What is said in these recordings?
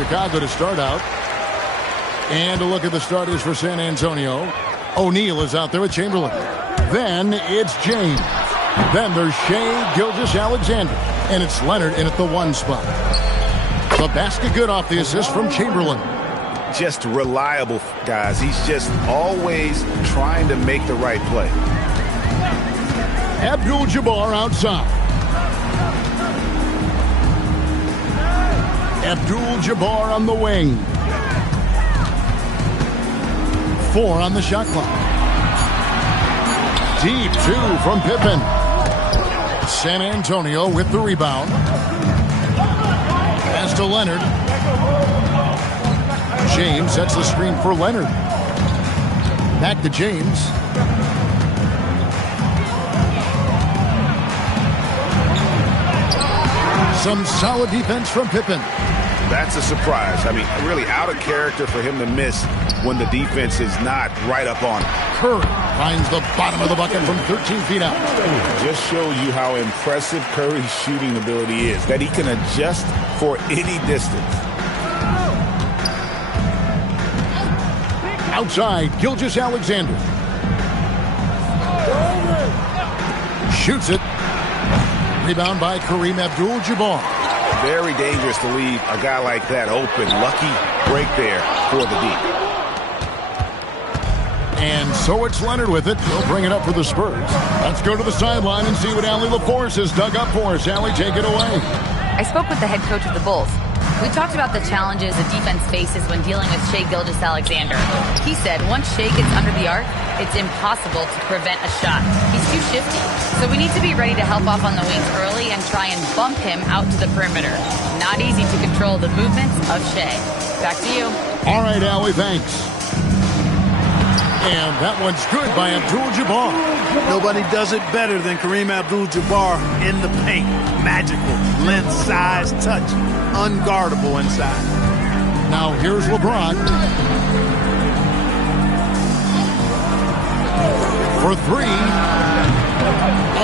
Chicago to start out. And a look at the starters for San Antonio. O'Neal is out there with Chamberlain. Then it's James. Then there's Shai Gilgeous-Alexander. And it's Leonard in at the 1 spot. The basket good off the assist from Chamberlain. Just reliable, guys. He's just always trying to make the right play. Abdul-Jabbar outside. Abdul-Jabbar on the wing. 4 on the shot clock. Deep 2 from Pippen. San Antonio with the rebound. Pass to Leonard. James sets the screen for Leonard. Back to James. Some solid defense from Pippen. That's a surprise. I mean, really out of character for him to miss when the defense is not right up on him. Curry finds the bottom of the bucket from 13 feet out. Just shows you how impressive Curry's shooting ability is, that he can adjust for any distance. Outside, Gilgeous-Alexander. Shoots it. Rebound by Kareem Abdul-Jabbar. Very dangerous to leave a guy like that open. Lucky break there for the deep. And so it's Leonard with it. He'll bring it up for the Spurs. Let's go to the sideline and see what Allie LaForce has dug up for us. Allie, take it away. I spoke with the head coach of the Bulls. We talked about the challenges the defense faces when dealing with Shai Gilgeous-Alexander. He said once Shai gets under the arc, it's impossible to prevent a shot. He's too shifty. So we need to be ready to help off on the wings early and try and bump him out to the perimeter. Not easy to control the movements of Shai. Back to you. All right, Allie, thanks. And that one's good by Abdul-Jabbar. Nobody does it better than Kareem Abdul-Jabbar in the paint. Magical. Length, size, touch. Unguardable inside. Now here's LeBron. For 3.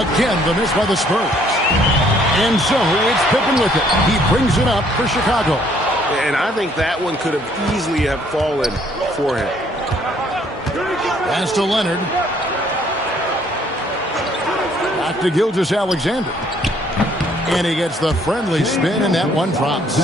Again, the miss by the Spurs. And so it's Pippen with it. He brings it up for Chicago. And I think that one could have easily have fallen for him. Pass to Leonard. Back to Gilgeous-Alexander. And he gets the friendly spin, and that one drops.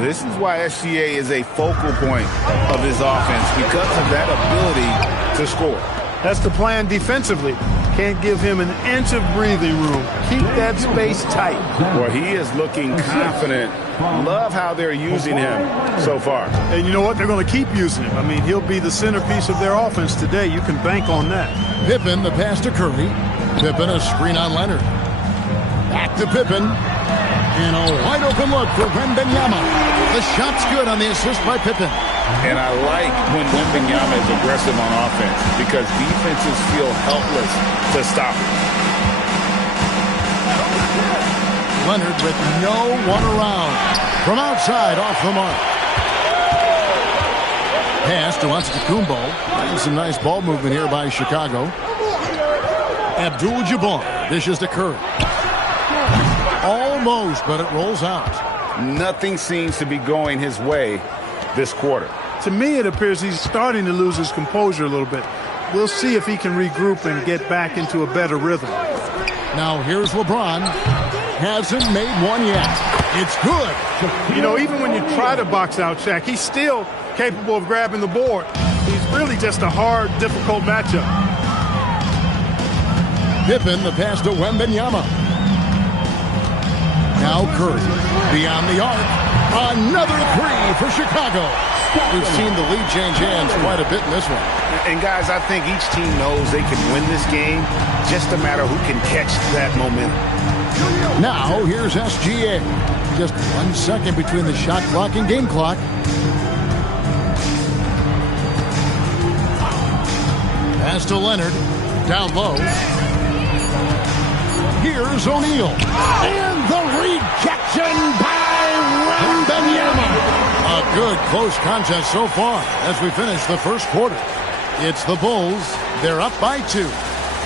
This is why SGA is a focal point of his offense, because of that ability to score. That's the plan defensively. Can't give him an inch of breathing room. Keep that space tight. Well, he is looking confident. Love how they're using him so far. And you know what? They're going to keep using him. I mean, he'll be the centerpiece of their offense today. You can bank on that. Pippen, the pass to Curry. Pippen, a screen on Leonard. Back to Pippen. And a wide open look for Wembanyama. The shot's good on the assist by Pippen. And I like when Wembanyama is aggressive on offense, because defenses feel helpless to stop him. Leonard with no one around. From outside, off the mark. Pass to Antetokounmpo. And some nice ball movement here by Chicago. Abdul-Jabbar dishes to Curry. Almost, but it rolls out. Nothing seems to be going his way this quarter. To me, it appears he's starting to lose his composure a little bit. We'll see if he can regroup and get back into a better rhythm. Now here's LeBron. Hasn't made one yet. It's good. You know, even when you try to box out Shaq, he's still capable of grabbing the board. He's really just a hard, difficult matchup. Pippen, the pass to Wembanyama. Now Curry, beyond the arc. Another 3 for Chicago. We've seen the lead change hands quite a bit in this one. And guys, I think each team knows they can win this game. Just a matter who can catch that momentum. Now here's SGA. Just 1 second between the shot clock and game clock. Pass to Leonard. Down low. Here's O'Neal. And the rejection by Wembanyama. A good close contest so far as we finish the first quarter. It's the Bulls. They're up by 2.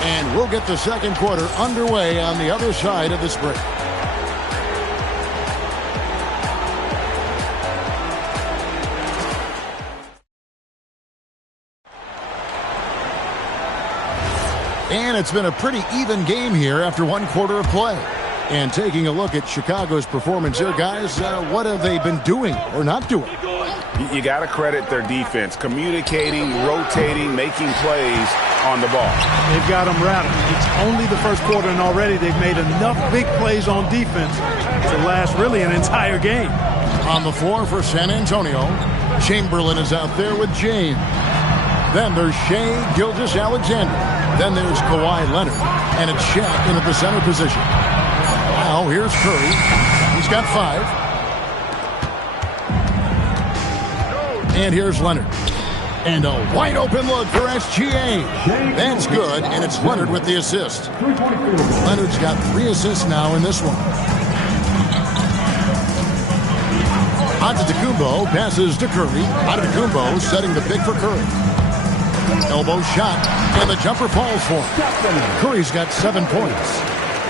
And we'll get the second quarter underway on the other side of this break. And it's been a pretty even game here after one quarter of play. And taking a look at Chicago's performance here, guys, what have they been doing or not doing? You got to credit their defense, communicating, rotating, making plays on the ball. They've got them rattled. It's only the first quarter, and already they've made enough big plays on defense to last really an entire game. On the floor for San Antonio, Chamberlain is out there with James. Then there's Shai Gilgeous-Alexander. Then there's Kawhi Leonard. And it's Shaq in at the center position. Now here's Curry. He's got 5. And here's Leonard. And a wide open look for SGA. That's good, and it's Leonard with the assist. Leonard's got 3 assists now in this one. Antetokounmpo passes to Curry. Antetokounmpo setting the pick for Curry. Elbow shot, and the jumper falls for him. Curry's got 7 points.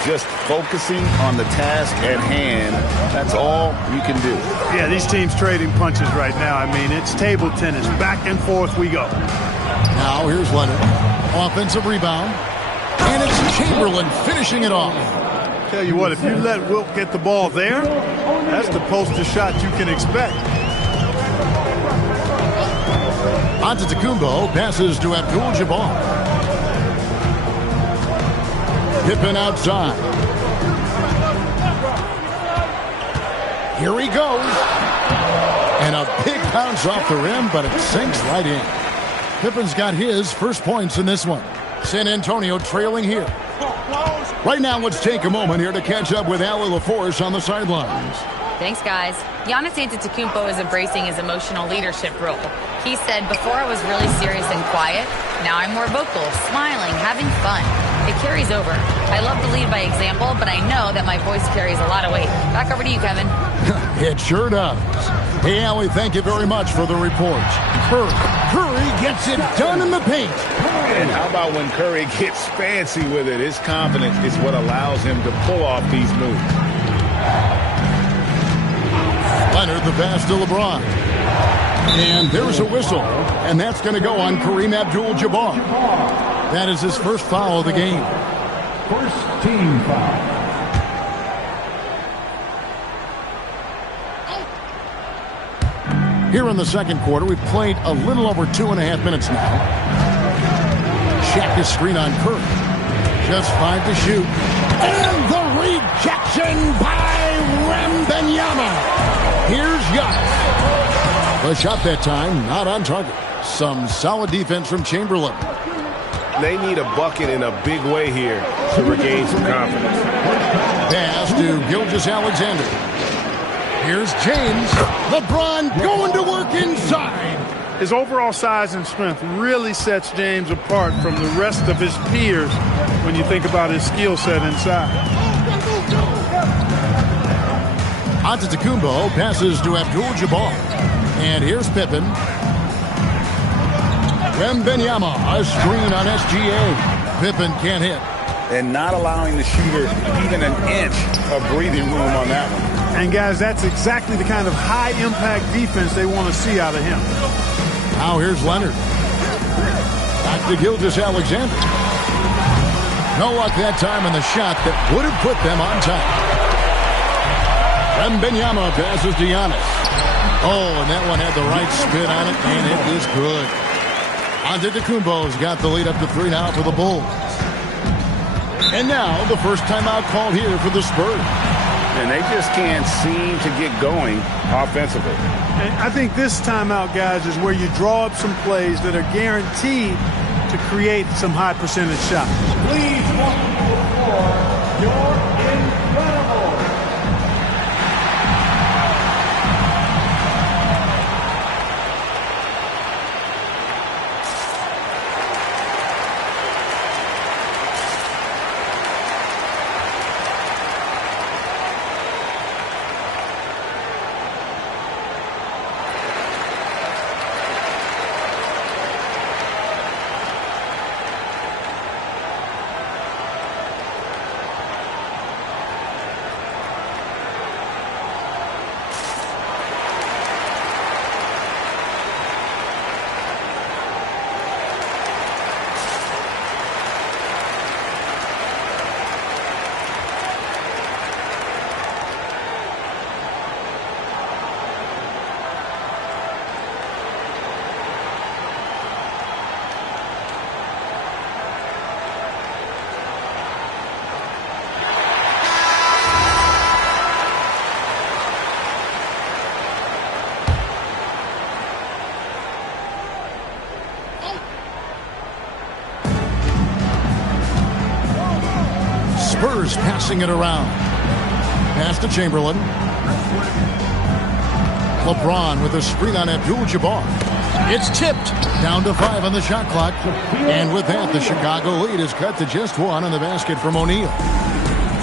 Just focusing on the task at hand, that's all you can do. Yeah, these teams trading punches right now. I mean, it's table tennis. Back and forth we go. Now here's Leonard. Offensive rebound. And it's Chamberlain finishing it off. Tell you what, if you let Wilt get the ball there, that's the poster shot you can expect. Antetokounmpo passes to Abdul-Jabbar. Pippen outside. Here he goes. And a big bounce off the rim, but it sinks right in. Pippen's got his first points in this one. San Antonio trailing here. Right now, let's take a moment here to catch up with Allie LaForce on the sidelines. Thanks, guys. Giannis Antetokounmpo is embracing his emotional leadership role. He said, before I was really serious and quiet, now I'm more vocal, smiling, having fun. It carries over. I love to lead by example, but I know that my voice carries a lot of weight. Back over to you, Kevin. It sure does. Hey, Allie, thank you very much for the report. Curry gets it done in the paint. And how about when Curry gets fancy with it? His confidence is what allows him to pull off these moves. Leonard, the pass to LeBron. And there's a whistle. And that's going to go on Kareem Abdul-Jabbar. That is his first foul of the game. First team foul. Here in the second quarter, we've played a little over 2.5 minutes now. Shaq is screen on Curry. Just 5 to shoot. And the rejection by Wembanyama. Here's Giannis. The shot that time, not on target. Some solid defense from Chamberlain. They need a bucket in a big way here to regain some confidence. Pass to Gilgeous-Alexander. Here's James. LeBron going to work inside. His overall size and strength really sets James apart from the rest of his peers when you think about his skill set inside. Antetokounmpo passes to Abdul-Jabbar. And here's Pippen. Wembanyama, a screen on SGA. Pippen can't hit. And not allowing the shooter even an inch of breathing room on that one. And, guys, that's exactly the kind of high-impact defense they want to see out of him. Now here's Leonard. Back to Gilgeous-Alexander. No luck that time in the shot that would have put them on top. Wembanyama passes to Giannis. Oh, and that one had the right spin on it, and it is good. Antetokounmpo's got the lead up to 3 now for the Bulls. And now the first timeout called here for the Spurs. And they just can't seem to get going offensively. And I think this timeout, guys, is where you draw up some plays that are guaranteed to create some high percentage shots. Please welcome to the floor your incredible. Spurs passing it around. Pass to Chamberlain. LeBron with a screen on Abdul-Jabbar. It's tipped. Down to 5 on the shot clock. And with that, the Chicago lead is cut to just 1 on the basket from O'Neal.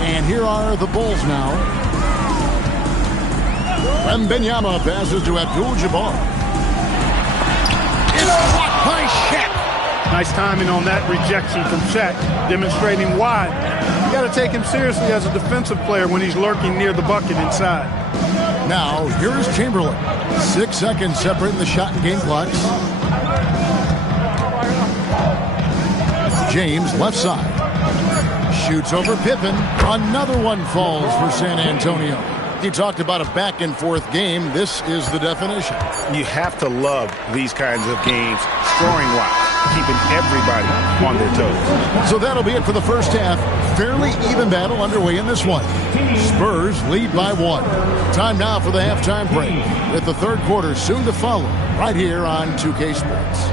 And here are the Bulls now. Wembanyama passes to Abdul-Jabbar. It's blocked by Shaq. Nice timing on that rejection from Shaq, demonstrating why you got to take him seriously as a defensive player when he's lurking near the bucket inside. Now, here's Chamberlain. 6 seconds separating the shot and game clocks. James, left side. Shoots over Pippen. Another one falls for San Antonio. He talked about a back-and-forth game. This is the definition. You have to love these kinds of games, scoring-wise, keeping everybody on their toes. So that'll be it for the first half. Fairly even battle underway in this one. Spurs lead by 1. Time now for the halftime break, with the third quarter soon to follow, right here on 2K Sports.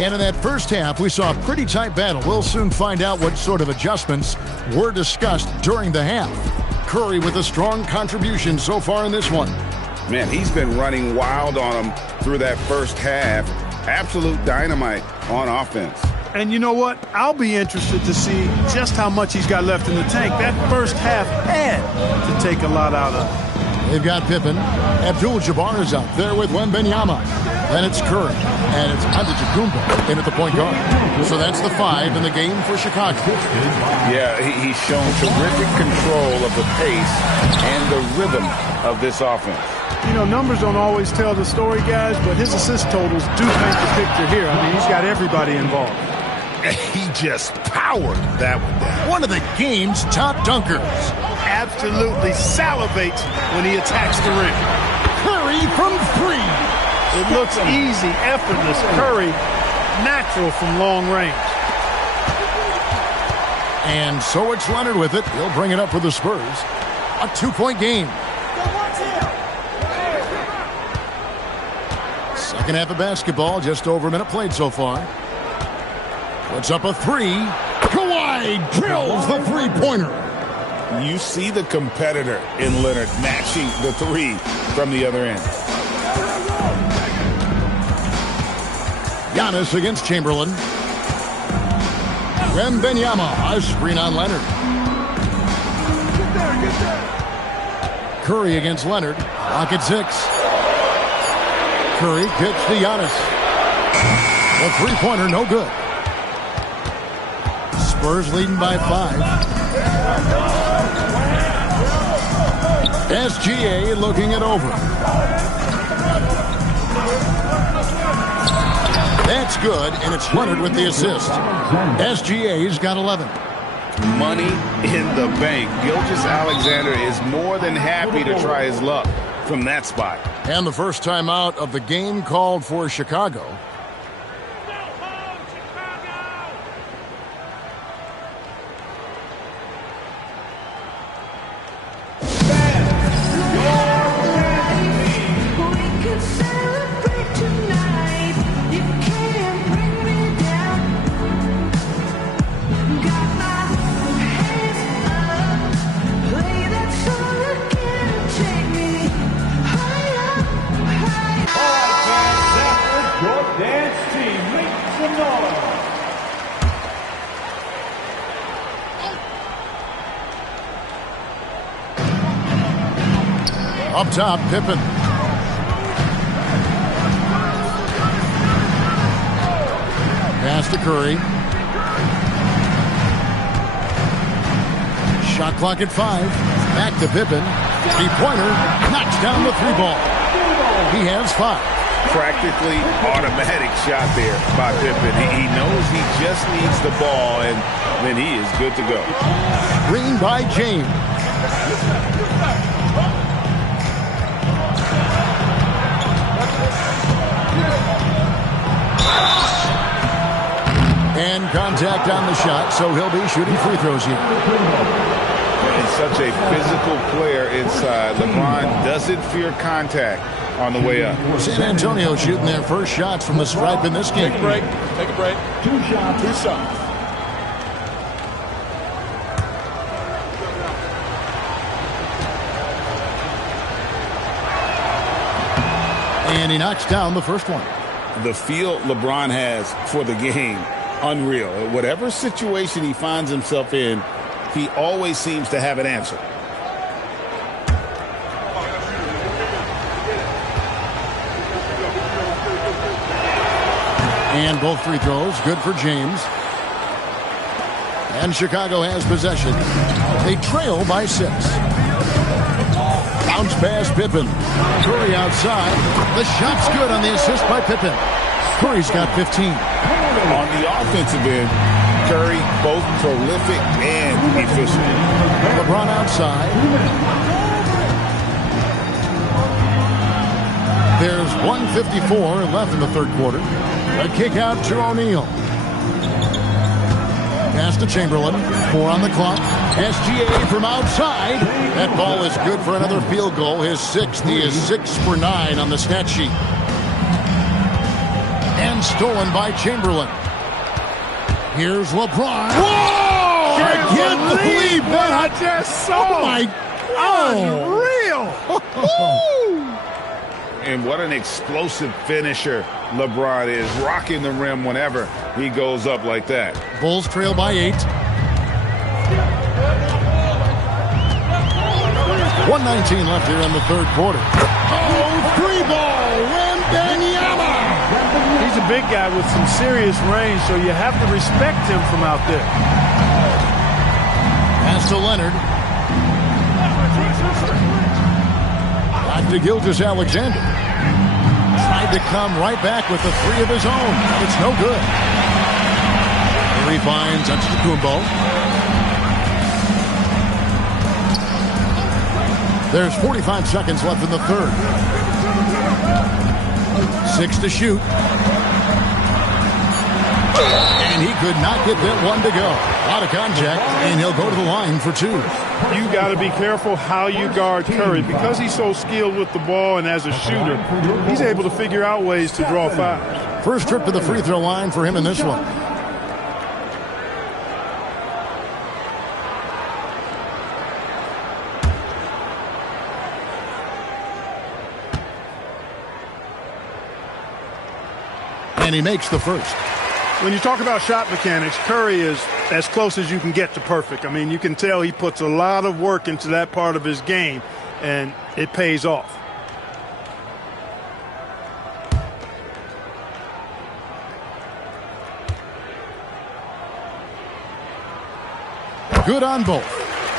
And in that first half, we saw a pretty tight battle. We'll soon find out what sort of adjustments were discussed during the half. Curry with a strong contribution so far in this one. Man, he's been running wild on him through that first half. Absolute dynamite on offense. And you know what? I'll be interested to see just how much he's got left in the tank. That first half had to take a lot out of him. They've got Pippen. Abdul-Jabbar is out there with Wembanyama. Then it's Curry. And it's Antetokounmpo in at the point guard. So that's the 5 in the game for Chicago. Yeah, he's shown terrific control of the pace and the rhythm of this offense. You know, numbers don't always tell the story, guys, but his assist totals do paint the picture here. I mean, he's got everybody involved. He just powered that one down. One of the game's top dunkers. Absolutely salivates when he attacks the rim. Curry from 3. It looks easy, effortless. Curry, natural from long range. And so it's Leonard with it. He'll bring it up for the Spurs. A 2-point game. Second half of basketball, just over a minute played so far. Puts up a 3. Kawhi drills the three-pointer. You see the competitor in Leonard matching the 3 from the other end. Giannis against Chamberlain. Wembanyama, a screen on Leonard. Curry against Leonard. Clock at 6. Curry pitch to Giannis. The three-pointer, no good. Spurs leading by 5. SGA looking it over. That's good, and it's Leonard with the assist. SGA's got 11. Money in the bank. Gilgeous-Alexander is more than happy to try his luck from that spot. And the first time out of the game called for Chicago. Your Up top, Pippen. Pass to Curry. Shot clock at 5. Back to Pippen. Three-pointer. Knocks down the 3-ball. He has 5. Practically automatic shot there by Pippen. He knows he just needs the ball, and then he is good to go. Green by James. And contact on the shot, so he'll be shooting free throws here. And such a physical player inside. LeBron doesn't fear contact on the way up. San Antonio shooting their first shots from the stripe in this game. Take a break. Take a break. 2 shots. 2 shots. And he knocks down the first one. The feel LeBron has for the game, unreal. Whatever situation he finds himself in, he always seems to have an answer. And both free throws, good for James. And Chicago has possession. They trail by 6. Bounce pass, Pippen. Curry outside. The shot's good on the assist by Pippen. Curry's got 15. On the offensive end, Curry both prolific and efficient. LeBron outside. There's 1:54 left in the third quarter. A kick out to O'Neal. Pass to Chamberlain. 4 on the clock. SGA from outside. That ball is good for another field goal. His 6th. He is 6 for 9 on the stat sheet. And stolen by Chamberlain. Here's LeBron. Whoa! I can't believe that. I just saw. Oh, my. Unreal. And what an explosive finisher LeBron is, rocking the rim whenever he goes up like that. Bulls trail by 8. 1:19 left here in the third quarter. Oh, 3-ball, Wembanyama. He's a big guy with some serious range, so you have to respect him from out there. Pass to Leonard. Back to Gilgeous-Alexander. Tried to come right back with the 3 of his own. It's no good. He finds Antetokounmpo. There's 45 seconds left in the third. 6 to shoot. And he could not get that one to go. Out of contact, and he'll go to the line for 2. You got to be careful how you guard Curry. Because he's so skilled with the ball and as a shooter, he's able to figure out ways to draw fouls. First trip to the free throw line for him in this one. And he makes the first. When you talk about shot mechanics, Curry is as close as you can get to perfect. I mean, you can tell he puts a lot of work into that part of his game, and it pays off. Good on both.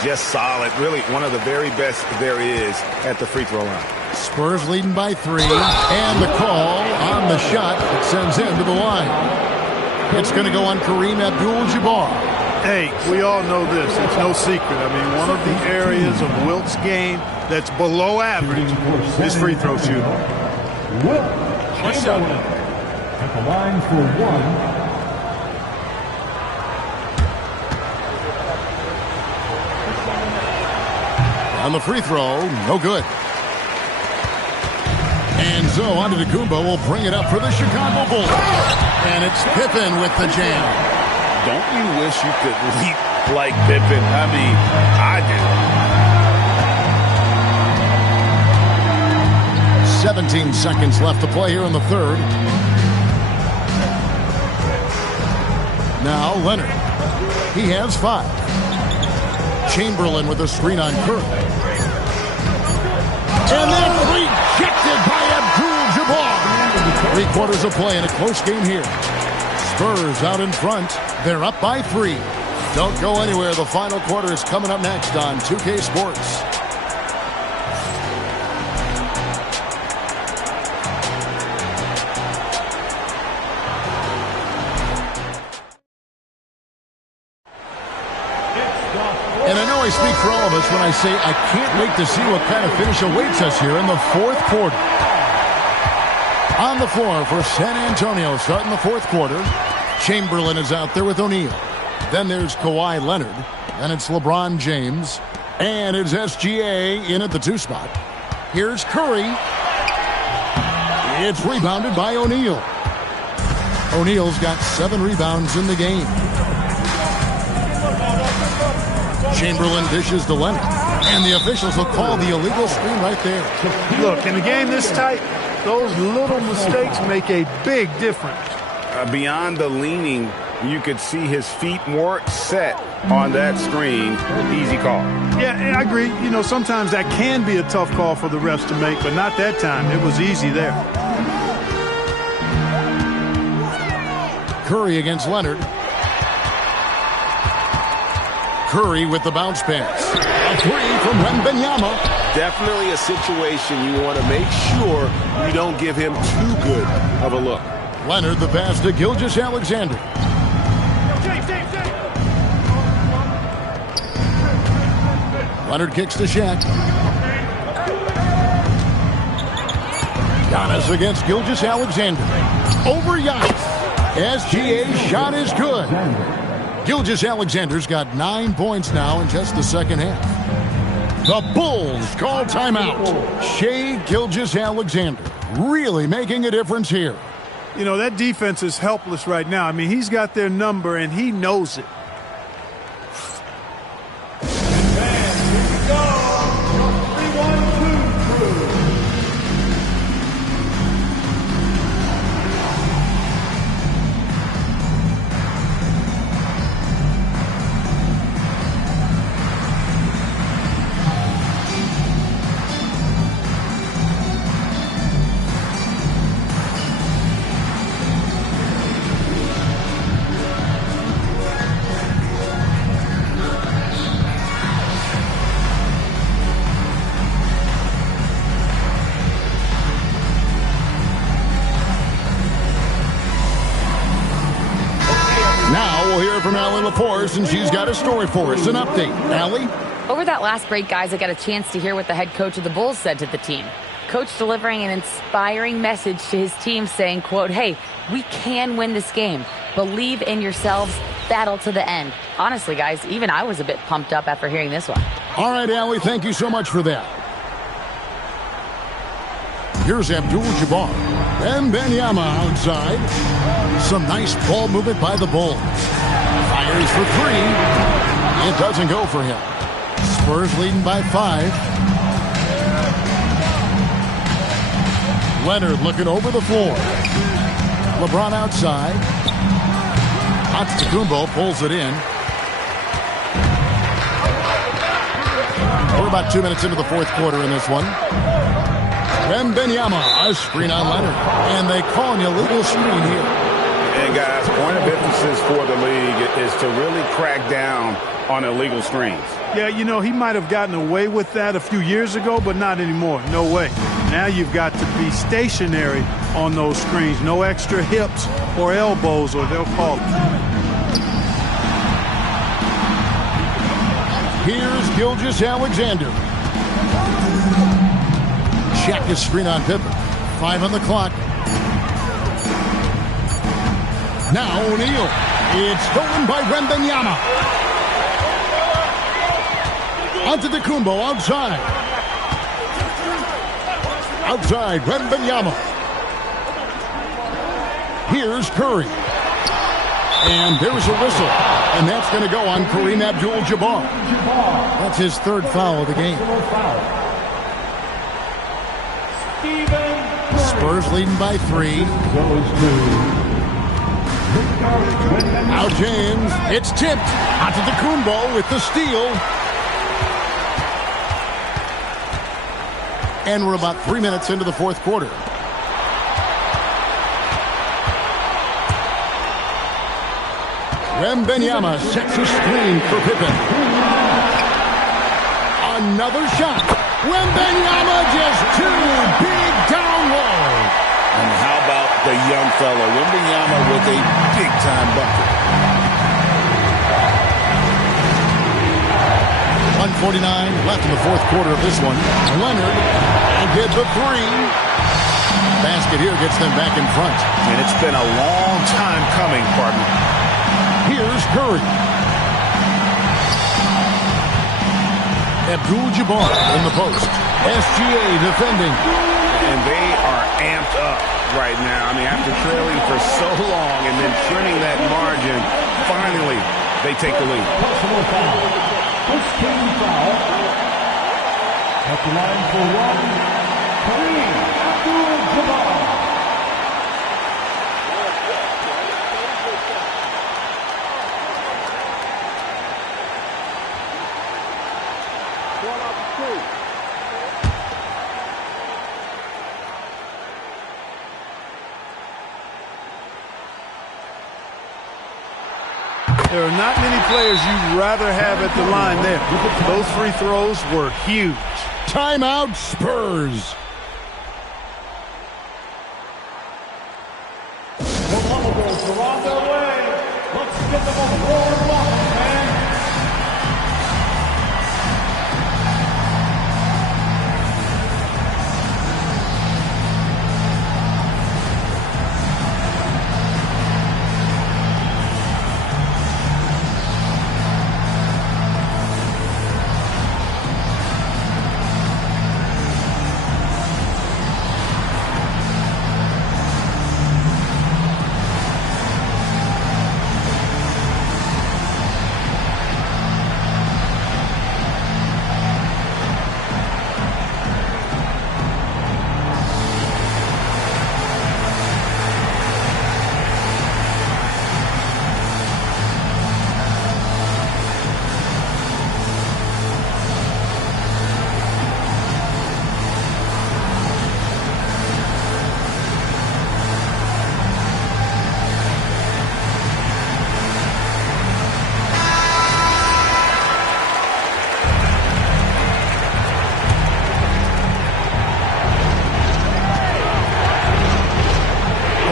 Just solid. Really one of the very best there is at the free throw line. Spurs leading by 3. And the call on the shot that sends him to the line. It's going to go on Kareem Abdul-Jabbar. Hey, we all know this. It's no secret. I mean, one of the areas of Wilt's game that's below average is free throw shooting. Wilt Chamberlain at the line for 1. On the free throw, no good. And so Antetokounmpo will bring it up for the Chicago Bulls. And it's Pippen with the jam. Don't you wish you could leap like Pippen? I mean, I do. 17 seconds left to play here in the third. Now Leonard. He has 5. Chamberlain with a screen on Curry. And that's rejected by Abdul-Jabbar. 3 quarters of play in a close game here. Spurs out in front. They're up by 3. Don't go anywhere. The final quarter is coming up next on 2K Sports. And I know I speak for all of us when I say I can't wait to see what kind of finish awaits us here in the 4th quarter. On the floor for San Antonio starting the 4th quarter. Chamberlain is out there with O'Neal. Then there's Kawhi Leonard. Then it's LeBron James. And it's SGA in at the 2 spot. Here's Curry. It's rebounded by O'Neal. O'Neal's got 7 rebounds in the game. Chamberlain dishes to Leonard. And the officials will call the illegal screen right there. Look, in a game this tight, those little mistakes make a big difference. Beyond the leaning, you could see his feet more set on that screen. Easy call. Yeah, I agree. You know, sometimes that can be a tough call for the refs to make, but not that time. It was easy there. Curry against Leonard. Curry with the bounce pass. A 3 from Wembanyama. Definitely a situation you want to make sure you don't give him too good of a look. Leonard the pass to Gilgeous-Alexander. Leonard kicks to Shaq. Giannis against Gilgeous-Alexander. Over Giannis. SGA's shot is good. Gilgeous-Alexander's got 9 points now in just the second half. The Bulls call timeout. Shai Gilgeous-Alexander really making a difference here. You know, that defense is helpless right now. I mean, he's got their number, and he knows it. From Allie LaForce, and she's got a story for us. An update. Allie? Over that last break, guys, I got a chance to hear what the head coach of the Bulls said to the team. Coach delivering an inspiring message to his team saying, quote, "Hey, we can win this game. Believe in yourselves. Battle to the end." Honestly, guys, even I was a bit pumped up after hearing this one. All right, Allie, thank you so much for that. Here's Abdul-Jabbar. Wembanyama outside. Some nice ball movement by the Bulls. Fires for 3. It doesn't go for him. Spurs leading by 5. Leonard looking over the floor. LeBron outside. Antetokounmpo pulls it in. We're about 2 minutes into the 4th quarter in this one. Wembanyama, a screen on Leonard. And they call an illegal screen here. And guys, point of emphasis for the league is to really crack down on illegal screens. Yeah, you know, he might have gotten away with that a few years ago, but not anymore. No way. Now you've got to be stationary on those screens. No extra hips or elbows, or they'll call it. Here's Gilgeous-Alexander. Check his screen on Pippen. 5 on the clock. Now O'Neal. It's stolen by Wembanyama. Antetokounmpo outside. Outside, Wembanyama. Here's Curry. And there's a whistle. And that's going to go on Kareem Abdul-Jabbar. That's his 3rd foul of the game. Spurs leading by 3. Now James. It's tipped. Antetokounmpo with the steal. And we're about 3 minutes into the fourth quarter. Wembanyama sets a screen for Pippen. Another shot. Wembanyama just too big down low. And how about the young fella, Wembanyama, with a big-time bucket. 1:49 left in the fourth quarter of this one. Leonard will get the three. Basket here gets them back in front. And it's been a long time coming, partner. Here's Curry. Abdul-Jabbar in the post. SGA defending. And they are amped up right now. I mean, after trailing for so long and then trimming that margin, finally they take the lead. Personal foul. First team foul. At the line for one, Kareem Abdul-Jabbar. There are not many players you'd rather have at the line there. Those free throws were huge. Timeout Spurs. The Lumberjacks are on their way. Let's give them a warm welcome, man.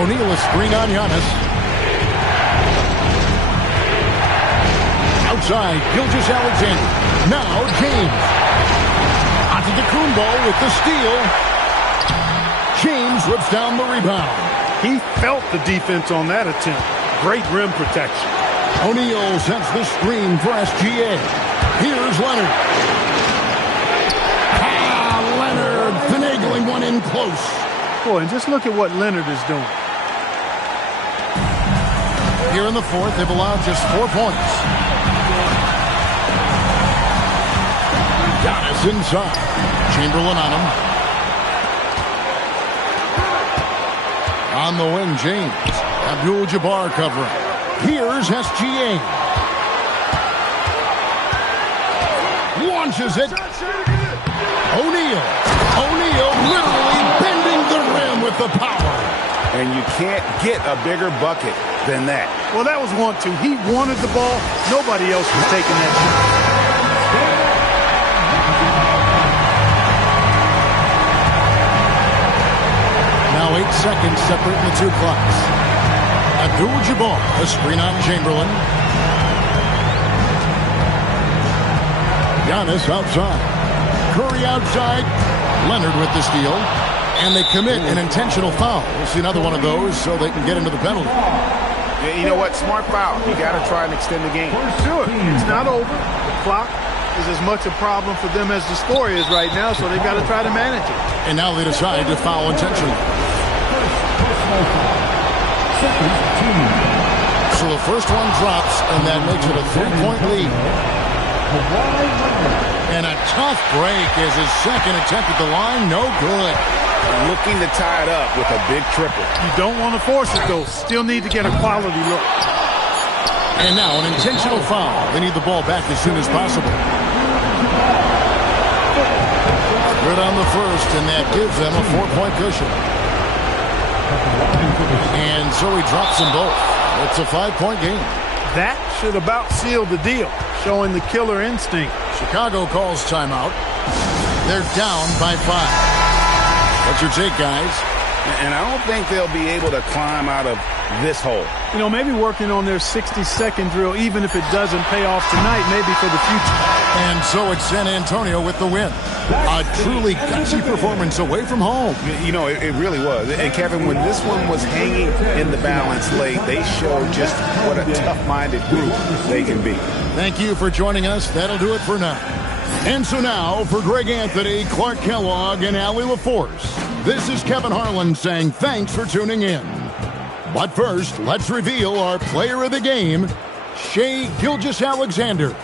O'Neal a screen on Giannis. Outside, Gilgeous-Alexander. Now James. Antetokounmpo with the steal. James rips down the rebound. He felt the defense on that attempt. Great rim protection. O'Neal sends the screen for SGA. Here's Leonard. Leonard finagling one in close. Boy, and just look at what Leonard is doing. Here in the fourth, they've allowed just 4 points. Giannis inside. Chamberlain on him. On the wing, James. Abdul-Jabbar covering. Here's SGA. Launches it. O'Neal. O'Neal literally bending the rim with the power. And you can't get a bigger bucket than that. Well, that was 1-2. He wanted the ball. Nobody else was taking that shot. Now 8 seconds separating the two clocks. Abdul-Jabbar, a screen on Chamberlain. Giannis outside. Curry outside. Leonard with the steal. And they commit an intentional foul. We'll see another one of those so they can get into the penalty. Yeah, you know what? Smart foul. You got to try and extend the game. Sure. It's not over. The clock is as much a problem for them as the score is right now, so they've got to try to manage it. And now they decide to foul intentionally. So the first one drops, and that makes it a 3-point lead. And a tough break as his second attempt at the line, no good. Looking to tie it up with a big triple. You don't want to force it, though. Still need to get a quality look. And now an intentional foul. They need the ball back as soon as possible. Good on the the first, and that gives them a 4-point cushion. And so he drops them both. It's a 5-point game. That should about seal the deal, showing the killer instinct. Chicago calls timeout. They're down by 5. What's your take, guys? And I don't think they'll be able to climb out of this hole. You know, maybe working on their 60-second drill, even if it doesn't pay off tonight, maybe for the future. And so it's San Antonio with the win. A truly gutsy performance away from home. You know, it really was. And, Kevin, when this one was hanging in the balance late, they showed just what a tough-minded group they can be. Thank you for joining us. That'll do it for now. And so now, for Greg Anthony, Clark Kellogg, and Allie LaForce, this is Kevin Harlan saying thanks for tuning in. But first, let's reveal our player of the game, Shai Gilgeous-Alexander.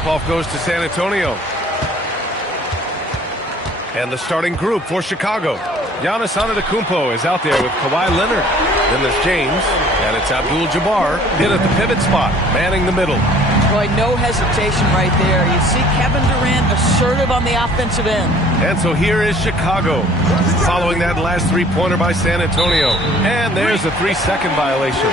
Tip-off goes to San Antonio. And the starting group for Chicago. Giannis Antetokounmpo is out there with Kawhi Leonard. Then there's James, and it's Abdul-Jabbar in at the pivot spot, manning the middle. Boy, no hesitation right there. You see Kevin Durant assertive on the offensive end. And so here is Chicago, following that last three-pointer by San Antonio. And there's a 3-second violation.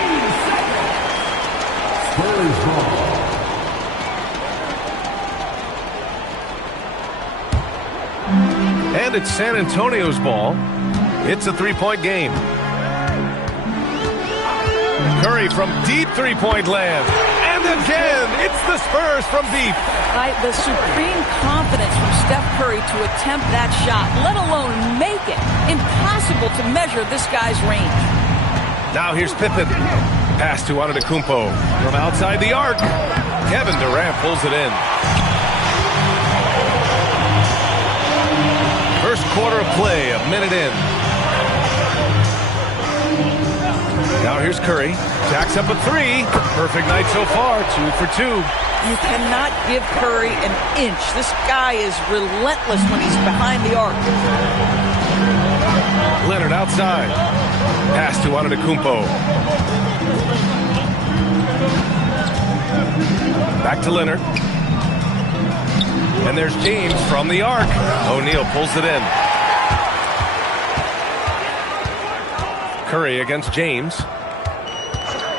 And it's San Antonio's ball. It's a three-point game. Curry from deep three-point land. And again, it's the Spurs from deep. The supreme confidence from Steph Curry to attempt that shot, let alone make it. Impossible to measure this guy's range. Now here's Pippen. Pass to Antetokounmpo from outside the arc. Kevin Durant pulls it in. First quarter of play, a minute in. Now here's Curry. Jacks up a three. Perfect night so far, 2 for 2. You cannot give Curry an inch. This guy is relentless when he's behind the arc. Leonard outside. Pass to Antetokounmpo. Back to Leonard. And there's James from the arc. O'Neal pulls it in. Curry against James.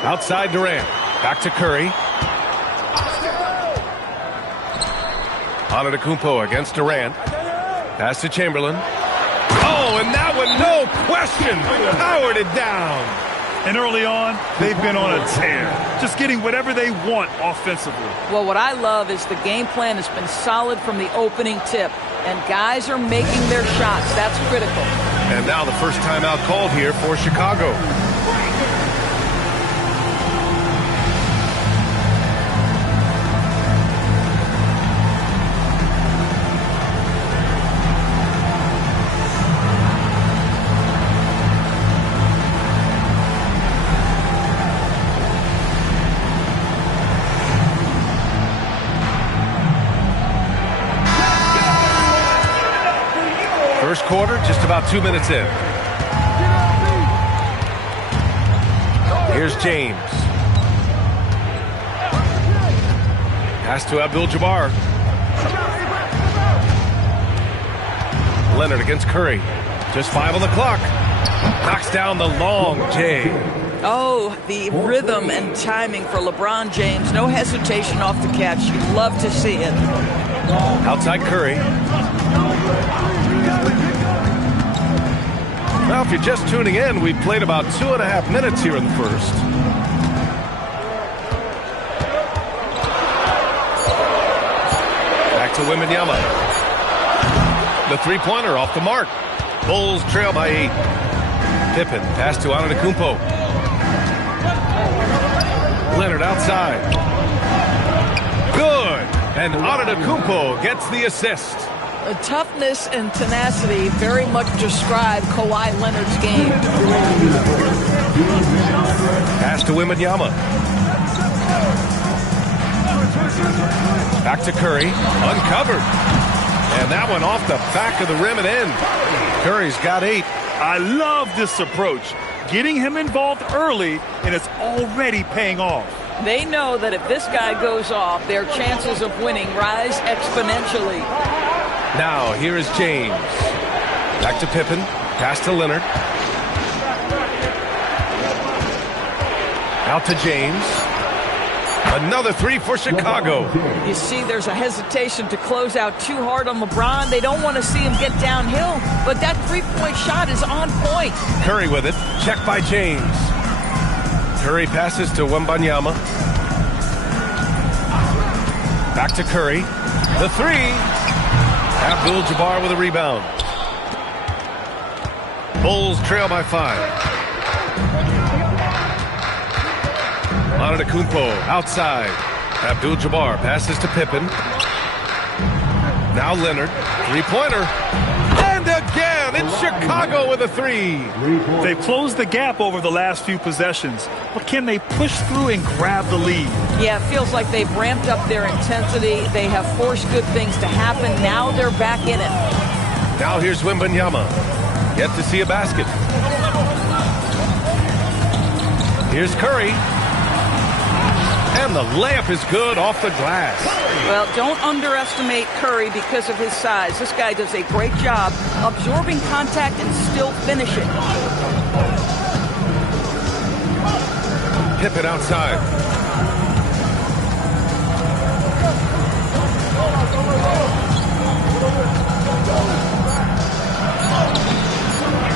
Outside Durant. Back to Curry. Antetokounmpo against Durant. Pass to Chamberlain. Oh, and that one, no question, powered it down. And early on, they've been on a tear, just getting whatever they want offensively. Well, what I love is the game plan has been solid from the opening tip, and guys are making their shots. That's critical. And now the first timeout called here for Chicago. First quarter, just about 2 minutes in. Here's James. Pass to Abdul-Jabbar. Leonard against Curry. Just 5 on the clock. Knocks down the long J. Oh, the rhythm and timing for LeBron James. No hesitation off the catch. You love to see it. Outside Curry. Well, if you're just tuning in, we've played about 2.5 minutes here in the first. Back to Wembanyama. The three-pointer off the mark. Bulls trail by 8. Pippen, pass to Antetokounmpo. Leonard outside. Good. And Antetokounmpo gets the assist. Toughness and tenacity very much describe Kawhi Leonard's game. Pass to Wembanyama. Back to Curry. Uncovered. And that one off the back of the rim and in. Curry's got 8. I love this approach. Getting him involved early, and it's already paying off. They know that if this guy goes off, their chances of winning rise exponentially. Now, here is James. Back to Pippen. Pass to Leonard. Out to James. Another 3 for Chicago. You see, there's a hesitation to close out too hard on LeBron. They don't want to see him get downhill, but that three-point shot is on point. Curry with it. Checked by James. Curry passes to Wembanyama. Back to Curry. The 3. Abdul-Jabbar with a rebound. Bulls trail by 5. Antetokounmpo outside. Abdul-Jabbar passes to Pippen. Now Leonard. Three-pointer. And again, it's Chicago. Chicago with a 3. They've closed the gap over the last few possessions, but can they push through and grab the lead? Yeah, it feels like they've ramped up their intensity. They have forced good things to happen. Now they're back in it. Now here's Wembanyama. Yet to see a basket. Here's Curry. And the layup is good off the glass. Well, don't underestimate Curry because of his size. This guy does a great job absorbing contact and still finishing. Pippen outside.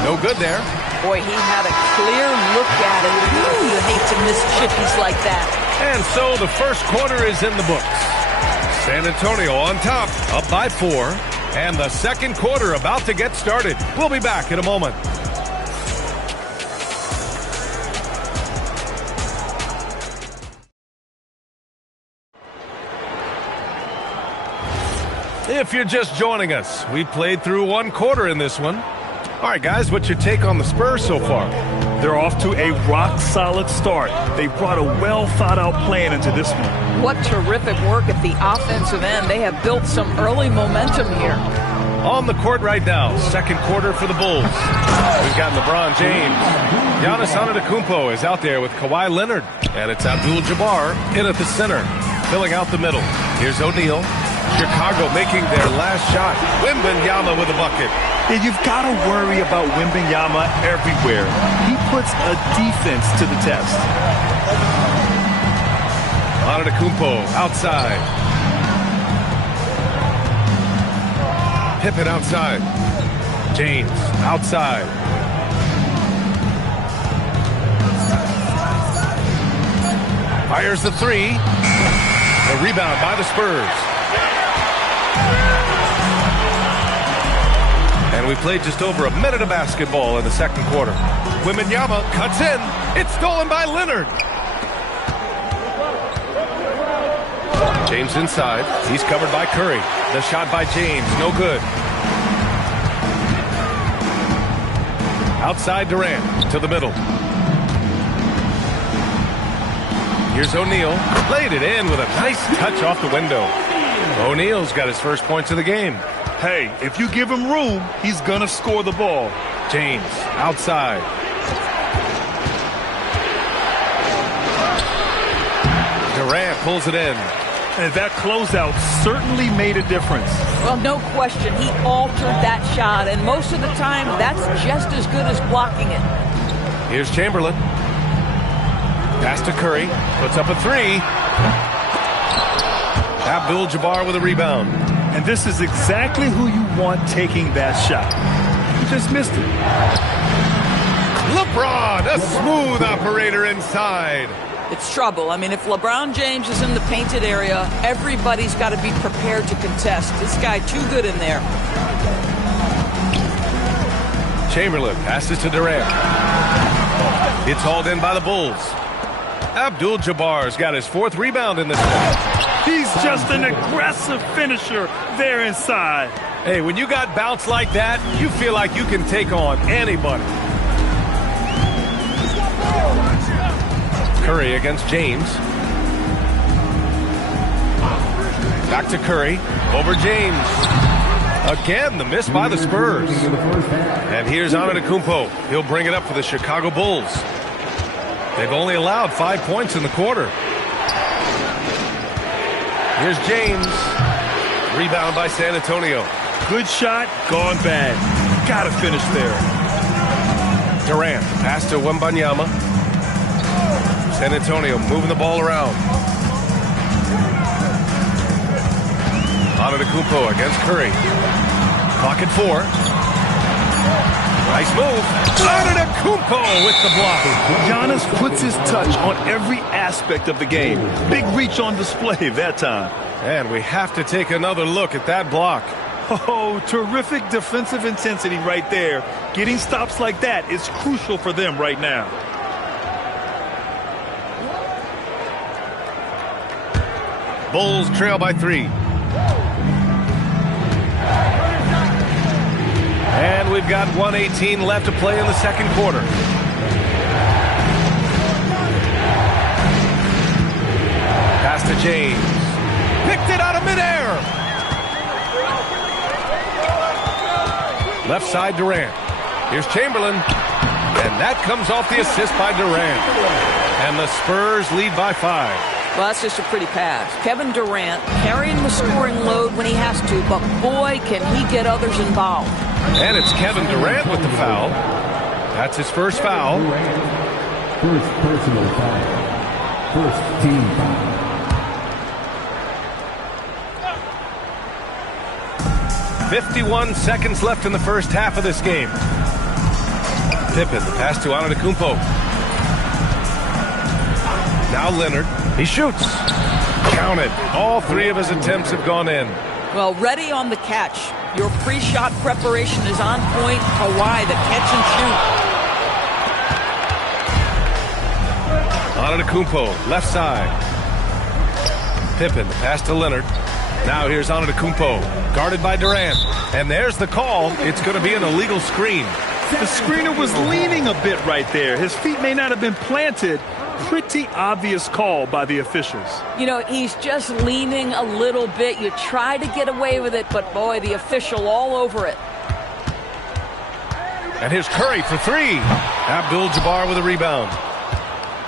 No good there. Boy, he had a clear look at it. Ooh, you hate to miss chippies like that. And so the first quarter is in the books. San Antonio on top, up by 4. And the second quarter about to get started. We'll be back in a moment. If you're just joining us, we played through one quarter in this one. All right, guys, what's your take on the Spurs so far? They're off to a rock-solid start. They brought a well-thought-out plan into this one. What terrific work at the offensive end. They have built some early momentum here. On the court right now, second quarter for the Bulls. We've got LeBron James. Giannis Antetokounmpo is out there with Kawhi Leonard. And it's Abdul-Jabbar in at the center, filling out the middle. Here's O'Neal. Chicago making their last shot. Wembanyama with a bucket. Yeah, you've got to worry about Wembanyama everywhere. He puts a defense to the test. Antetokounmpo outside. Pippen outside. James outside. Fires the 3. A rebound by the Spurs. And we played just over a minute of basketball in the second quarter. Wembanyama cuts in. It's stolen by Leonard. James inside. He's covered by Curry. The shot by James. No good. Outside Durant to the middle. Here's O'Neal. Played it in with a nice touch off the window. O'Neal's got his first points of the game. Hey, if you give him room, he's going to score the ball. James outside. Durant pulls it in. And that closeout certainly made a difference. Well, no question. He altered that shot, and most of the time, that's just as good as blocking it. Here's Chamberlain. Pass to Curry. Puts up a 3. Abdul-Jabbar with a rebound. And this is exactly who you want taking that shot. He just missed it. LeBron, a smooth operator inside. It's trouble. I mean, if LeBron James is in the painted area, everybody's got to be prepared to contest. This guy too good in there. Chamberlain passes to Durant. It's hauled in by the Bulls. Abdul-Jabbar's got his 4th rebound in this one. He's just an aggressive finisher there inside. Hey, when you got bounce like that, you feel like you can take on anybody. Curry against James. Back to Curry. Over James. Again, the miss by the Spurs. And here's Antetokounmpo. He'll bring it up for the Chicago Bulls. They've only allowed 5 points in the quarter. Here's James. Rebound by San Antonio. Good shot, gone bad. Gotta finish there. Durant, pass to Wembanyama. San Antonio moving the ball around. Antetokounmpo against Curry. Clock at 4. Nice move. Antetokounmpo with the block. Giannis puts his touch on every aspect of the game. Big reach on display that time. And we have to take another look at that block. Oh, terrific defensive intensity right there. Getting stops like that is crucial for them right now. Bulls trail by 3. And we've got 1:18 left to play in the second quarter. Pass to James. Picked it out of midair. Left side Durant. Here's Chamberlain. And that comes off the assist by Durant. And the Spurs lead by 5. Well, that's just a pretty pass. Kevin Durant carrying the scoring load when he has to, but boy, can he get others involved. And it's Kevin Durant with the foul. That's his first foul. First personal foul. First team foul. .51 seconds left in the first half of this game. Pippen, the pass to Antetokounmpo. Now Leonard. He shoots. Counted. All 3 of his attempts have gone in. Well, ready on the catch. Your pre-shot preparation is on point. Kawhi, the catch and shoot. Antetokounmpo, left side. Pippen, the pass to Leonard. Now here's Antetokounmpo, guarded by Durant. And there's the call. It's going to be an illegal screen. The screener was leaning a bit right there. His feet may not have been planted. Pretty obvious call by the officials. You know, he's just leaning a little bit. You try to get away with it, but boy, the official all over it. And here's Curry for 3. Abdul-Jabbar with a rebound.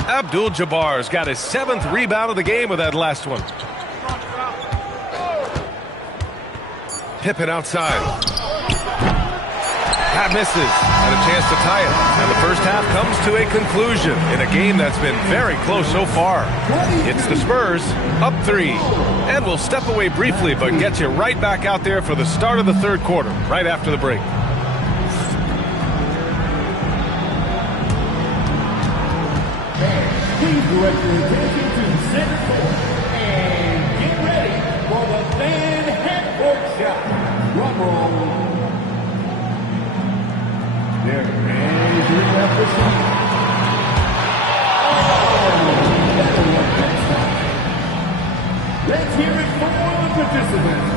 Abdul-Jabbar's got his 7th rebound of the game with that last one. Pippen outside. That misses, and a chance to tie it. And the first half comes to a conclusion in a game that's been very close so far. It's the Spurs, up 3. And we'll step away briefly, but get you right back out there for the start of the third quarter, right after the break. Please direct your attention to center court and get ready for the Van Halfcourt shot. Drum roll. There, and here's the shot. Let's hear it for the participants.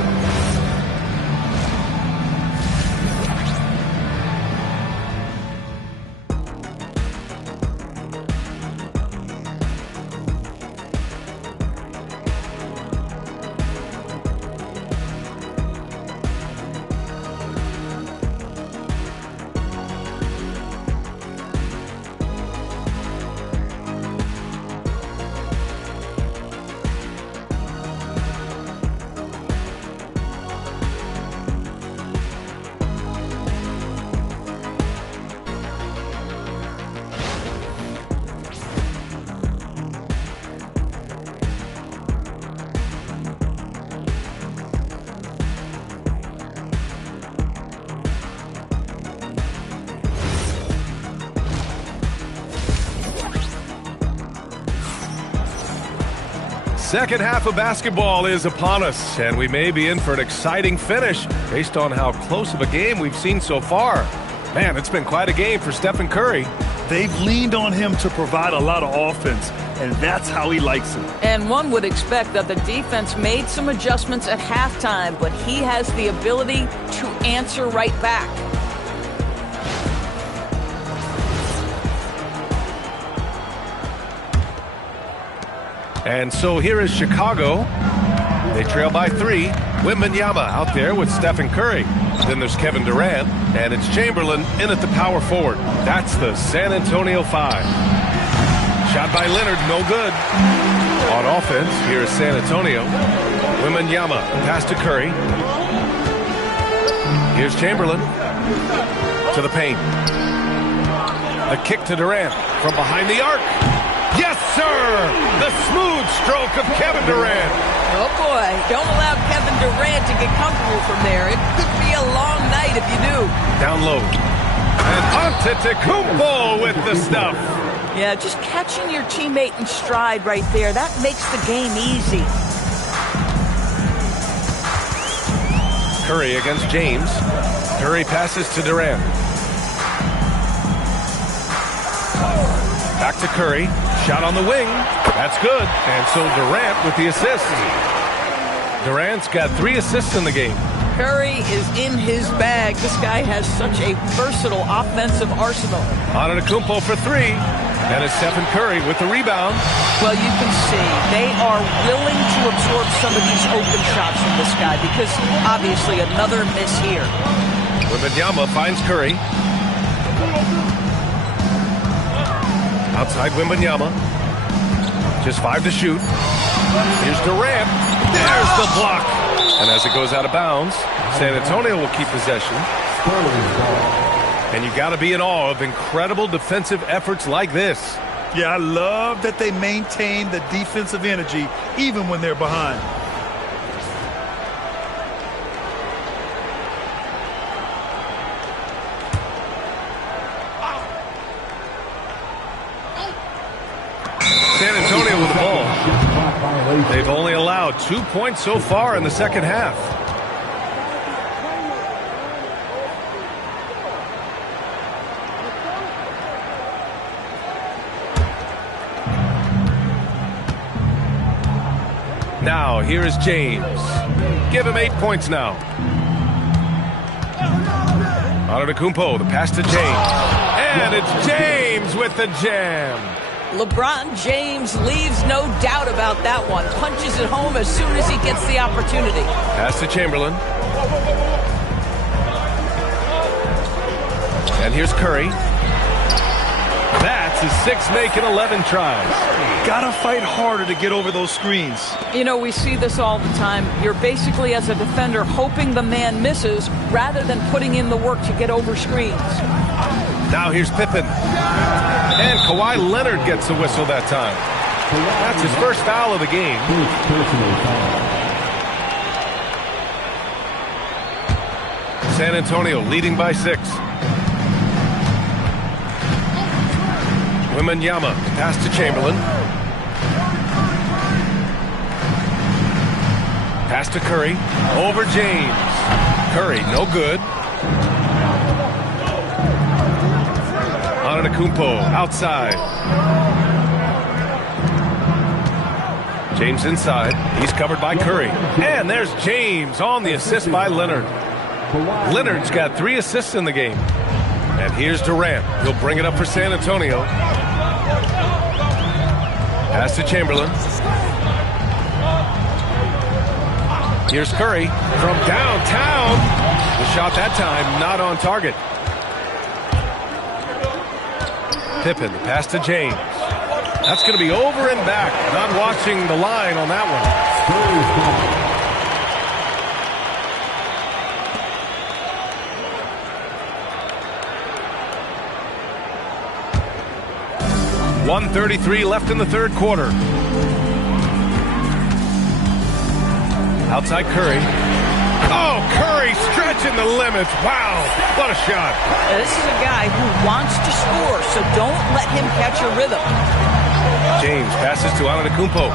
Second half of basketball is upon us, and we may be in for an exciting finish based on how close of a game we've seen so far. Man, it's been quite a game for Stephen Curry. They've leaned on him to provide a lot of offense, and that's how he likes it. And one would expect that the defense made some adjustments at halftime, but he has the ability to answer right back. And so here is Chicago. They trail by 3. Wembanyama out there with Stephen Curry. Then there's Kevin Durant, and it's Chamberlain in at the power forward. That's the San Antonio 5. Shot by Leonard, no good. On offense, here is San Antonio. Wembanyama, pass to Curry. Here's Chamberlain to the paint. A kick to Durant from behind the arc. Yes, sir! The smooth stroke of Kevin Durant. Oh, boy. Don't allow Kevin Durant to get comfortable from there. It could be a long night if you do. Down low. And Antetokounmpo with the stuff. Yeah, just catching your teammate in stride right there. That makes the game easy. Curry against James. Curry passes to Durant. Back to Curry. Shot on the wing. That's good. And so Durant with the assist. Durant's got 3 assists in the game. Curry is in his bag. This guy has such a versatile offensive arsenal. Antetokounmpo for three. And it's Stephen Curry with the rebound. Well, you can see they are willing to absorb some of these open shots from this guy because obviously another miss here. Wembanyama finds Curry. Outside Wembanyama. Just 5 to shoot. Here's Durant. There's the block. And as it goes out of bounds, San Antonio will keep possession. And you got to be in awe of incredible defensive efforts like this. Yeah, I love that they maintain the defensive energy even when they're behind. San Antonio with the ball. They've only allowed 2 points so far in the second half. Now, here is James. Give him 8 points now. Antetokounmpo, the pass to James. And it's James with the jam. LeBron James leaves no doubt about that one. Punches it home as soon as he gets the opportunity. Pass to Chamberlain. And here's Curry. That's his 6 making 11 tries. Gotta fight harder to get over those screens. You know, we see this all the time. You're basically, as a defender, hoping the man misses rather than putting in the work to get over screens. Now here's Pippen. And Kawhi Leonard gets the whistle that time. That's his first foul of the game. San Antonio leading by 6. Wembanyama, pass to Chamberlain. Pass to Curry. Over James. Curry, no good. Antetokounmpo outside. James inside. He's covered by Curry. And there's James on the assist by Leonard. Leonard's got 3 assists in the game. And here's Durant. He'll bring it up for San Antonio. Pass to Chamberlain. Here's Curry from downtown. The shot that time not on target. Pippen, the pass to James. That's going to be over and back. Not watching the line on that one. 1:33 left in the third quarter. Outside Curry. Oh, Curry stretching the limits. Wow, what a shot. This is a guy who wants to score, so don't let him catch a rhythm. James passes to Antetokounmpo.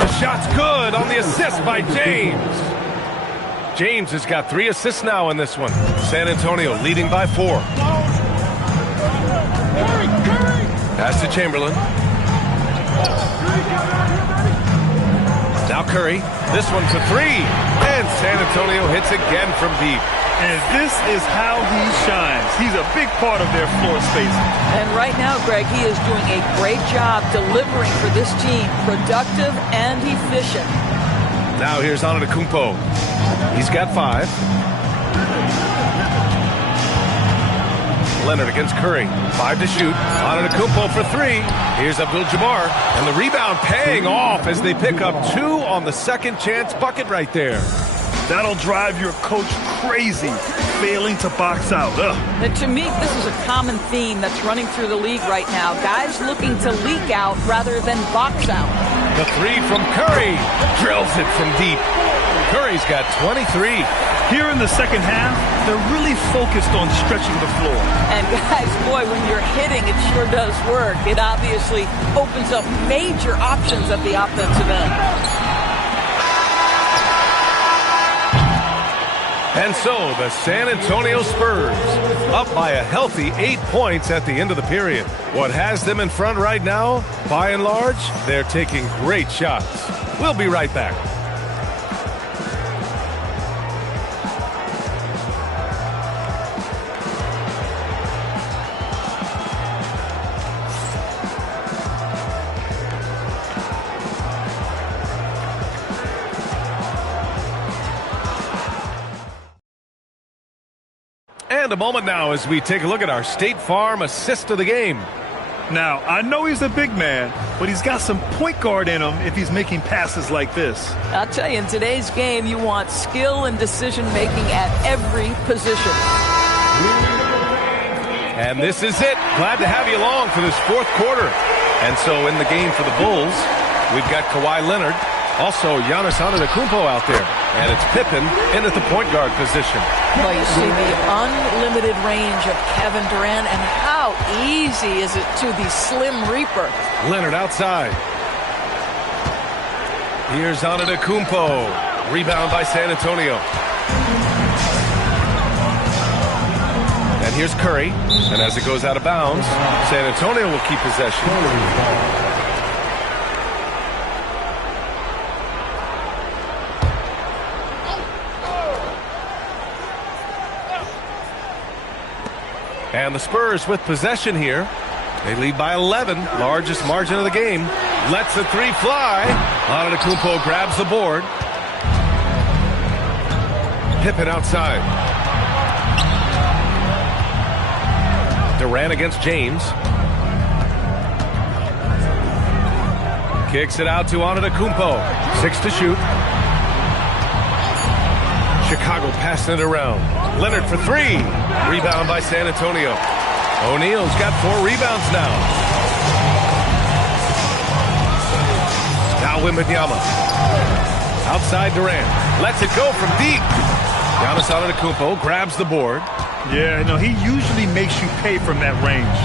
The shot's good on the assist by James. James has got 3 assists now in this one. San Antonio leading by 4. Pass to Chamberlain. Now Curry. This one for 3. And San Antonio hits again from deep. And this is how he shines. He's a big part of their floor spacing. And right now, Greg, he is doing a great job delivering for this team. Productive and efficient. Now here's Antetokounmpo. He's got 5. Leonard against Curry. 5 to shoot. Antetokounmpo for 3. Here's Abdul-Jabbar. And the rebound paying off as they pick up 2 on the second chance bucket right there. That'll drive your coach crazy, failing to box out. And to me, this is a common theme that's running through the league right now. Guys looking to leak out rather than box out. The 3 from Curry. Drills it from deep. Curry's got 23. Here in the second half, they're really focused on stretching the floor. And guys, boy, when you're hitting, it sure does work. It obviously opens up major options at the offensive end. And so the San Antonio Spurs up by a healthy 8 points at the end of the period. What has them in front right now? By and large, they're taking great shots. We'll be right back. And a moment now as we take a look at our State Farm assist of the game. Now, I know he's a big man, but he's got some point guard in him if he's making passes like this. I'll tell you, in today's game, you want skill and decision-making at every position. And this is it. Glad to have you along for this fourth quarter. And so in the game for the Bulls, we've got Kawhi Leonard, also Giannis Antetokounmpo out there. And it's Pippen in at the point guard position. Well, you see the unlimited range of Kevin Durant, and how easy is it to the Slim Reaper. Leonard outside. Here's Antetokounmpo. Rebound by San Antonio. And here's Curry. And as it goes out of bounds, San Antonio will keep possession. And the Spurs with possession here. They lead by 11, largest margin of the game. Lets the three fly. Antetokounmpo grabs the board. Pippen outside. Durant against James. Kicks it out to Antetokounmpo. 6 to shoot. Chicago passing it around. Leonard for 3. Rebound by San Antonio. O'Neal's got 4 rebounds now. Now Wembanyama. Outside Durant. Lets it go from deep. Giannis Antetokounmpo grabs the board. Yeah, no, he usually makes you pay from that range.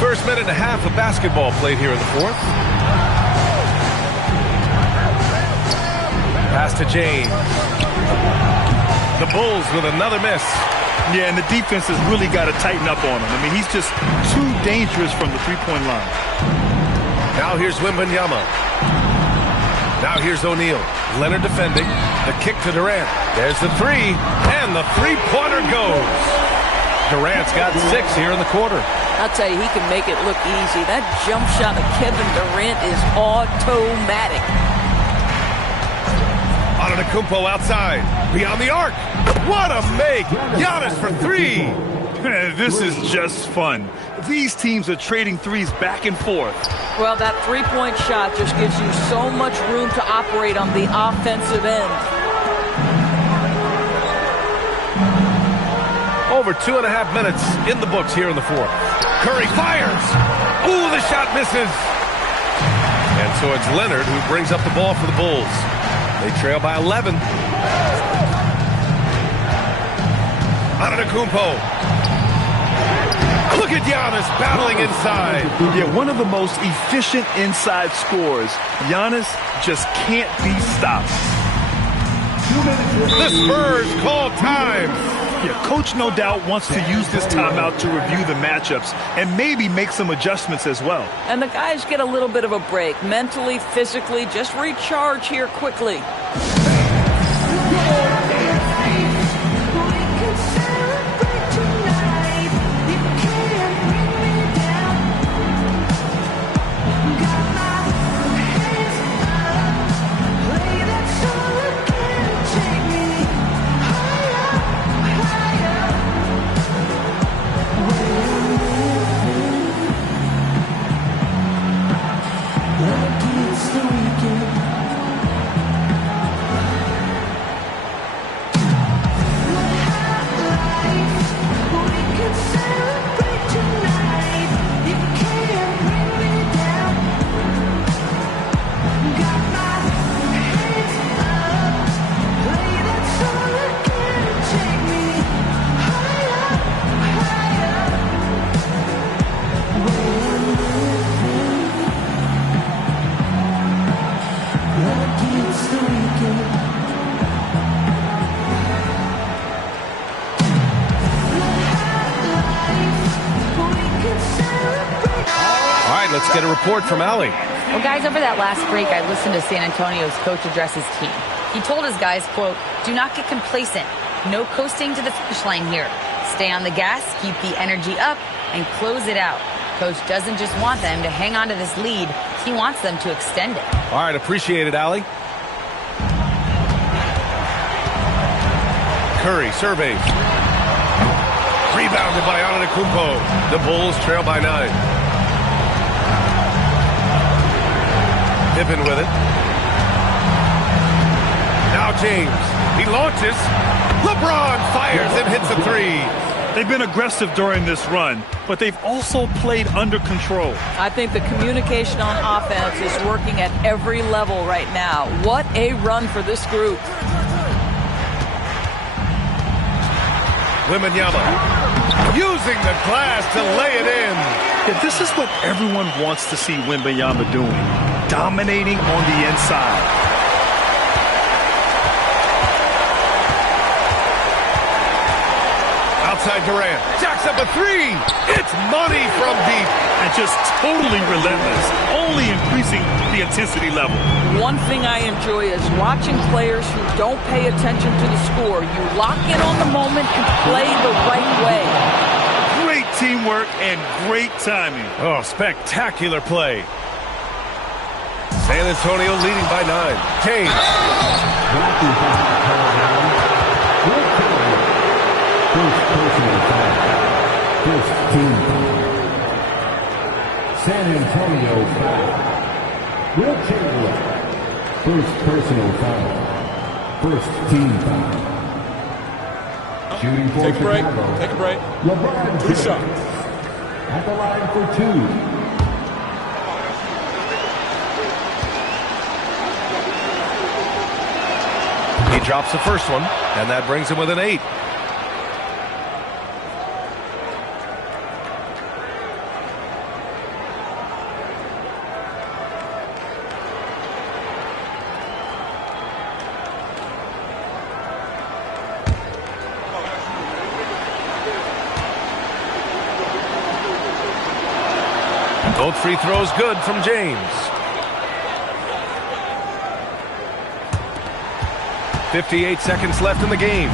First minute and a half of basketball played here in the fourth. Pass to James. The Bulls with another miss. Yeah, and the defense has really got to tighten up on him. I mean, he's just too dangerous from the three-point line. Now here's Wembanyama. Now here's O'Neal. Leonard defending. The kick to Durant. There's the three. And the three-pointer goes. Durant's got 6 here in the quarter. I'll tell you, he can make it look easy. That jump shot of Kevin Durant is automatic. Antetokounmpo outside. Beyond the arc. What a make. Giannis for 3. This is just fun. These teams are trading threes back and forth. Well, that three-point shot just gives you so much room to operate on the offensive end. Over 2.5 minutes in the books here in the fourth. Curry fires. Ooh, the shot misses. And so it's Leonard who brings up the ball for the Bulls. They trail by 11. Antetokounmpo. Look at Giannis battling inside. Yeah, one of the most efficient inside scorers. Giannis just can't be stopped. The Spurs call time. Yeah, coach no doubt wants to use this timeout to review the matchups and maybe make some adjustments as well. And the guys get a little bit of a break. Mentally, physically, just recharge here quickly. Let's get a report from Allie. Well, guys, over that last break, I listened to San Antonio's coach address his team. He told his guys, quote, "Do not get complacent. No coasting to the finish line here. Stay on the gas, keep the energy up, and close it out." Coach doesn't just want them to hang on to this lead. He wants them to extend it. All right, appreciate it, Allie. Curry surveys. Rebounded by Antetokounmpo. The Bulls trail by 9. Pippen with it. Now James. He launches. LeBron fires and hits a 3. They've been aggressive during this run, but they've also played under control. I think the communication on offense is working at every level right now. What a run for this group. Wembanyama using the glass to lay it in. Yeah, this is what everyone wants to see Wembanyama doing. Dominating on the inside. Outside Durant. Jacks up a 3. It's money from deep. And just totally relentless. Only increasing the intensity level. One thing I enjoy is watching players who don't pay attention to the score. You lock in on the moment and play the right way. Great teamwork and great timing. Oh, spectacular play. San Antonio leading by 9. Kane. First personal foul. First team foul. San Antonio foul. Will Chamberlain. First personal foul. First team foul. Shooting for Take a break. Chicago. Take a break. LeBron 2 James. shots. At the line for 2. He drops the first one, and that brings him with an 8. Both free throws good from James. 58 seconds left in the game.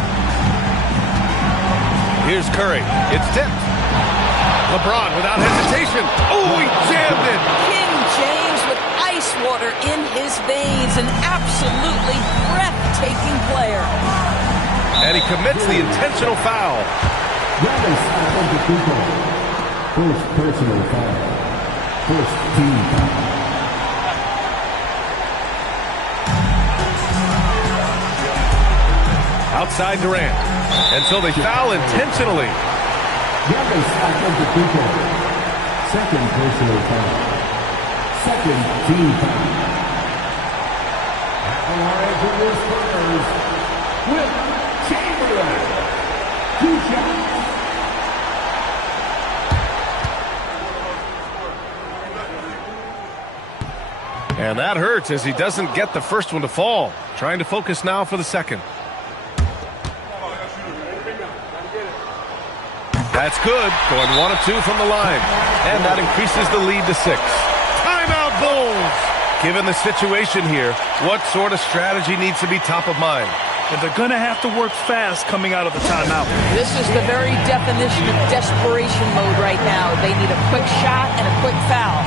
Here's Curry. It's tipped. LeBron without hesitation. Oh, he jammed it. King James with ice water in his veins. An absolutely breathtaking player. And he commits the intentional foul. First personal foul. First team foul. Outside Durant. And so they foul intentionally. Second personal foul. Second team foul. At the line for the Spurs, Will Chamberlain. 2 shots. And that hurts as he doesn't get the first one to fall. Trying to focus now for the second. That's good. Going 1 of 2 from the line. And that increases the lead to 6. Timeout, Bulls! Given the situation here, what sort of strategy needs to be top of mind? And they're going to have to work fast coming out of the timeout. This is the very definition of desperation mode right now. They need a quick shot and a quick foul.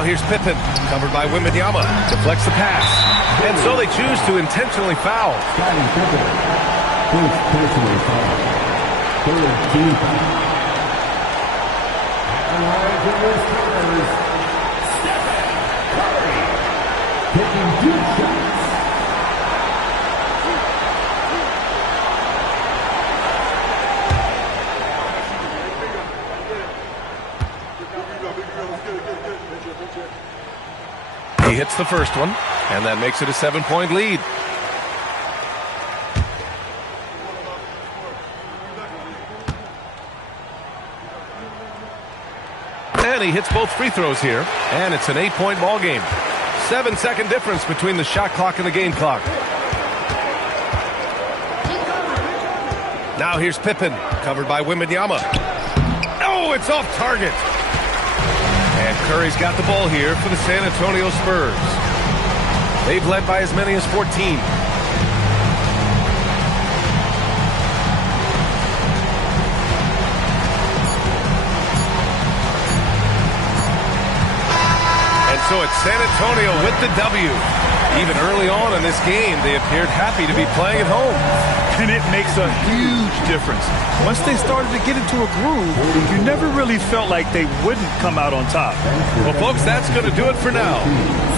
Now here's Pippen, covered by Wembanyama, deflects the pass. And so they choose to intentionally foul. Scottie Pippen, first personal foul. Third team foul. At the line for the Spurs, Stephen Curry, taking 2 shots. He hits the first one, and that makes it a 7-point lead. And he hits both free throws here, and it's an 8-point ball game. 7-second difference between the shot clock and the game clock. Now here's Pippen, covered by Wembanyama. Oh, it's off target. And Curry's got the ball here for the San Antonio Spurs. They've led by as many as 14. And so it's San Antonio with the W. Even early on in this game, they appeared happy to be playing at home. And it makes a huge difference. Once they started to get into a groove, you never really felt like they wouldn't come out on top. Well, folks, that's going to do it for now.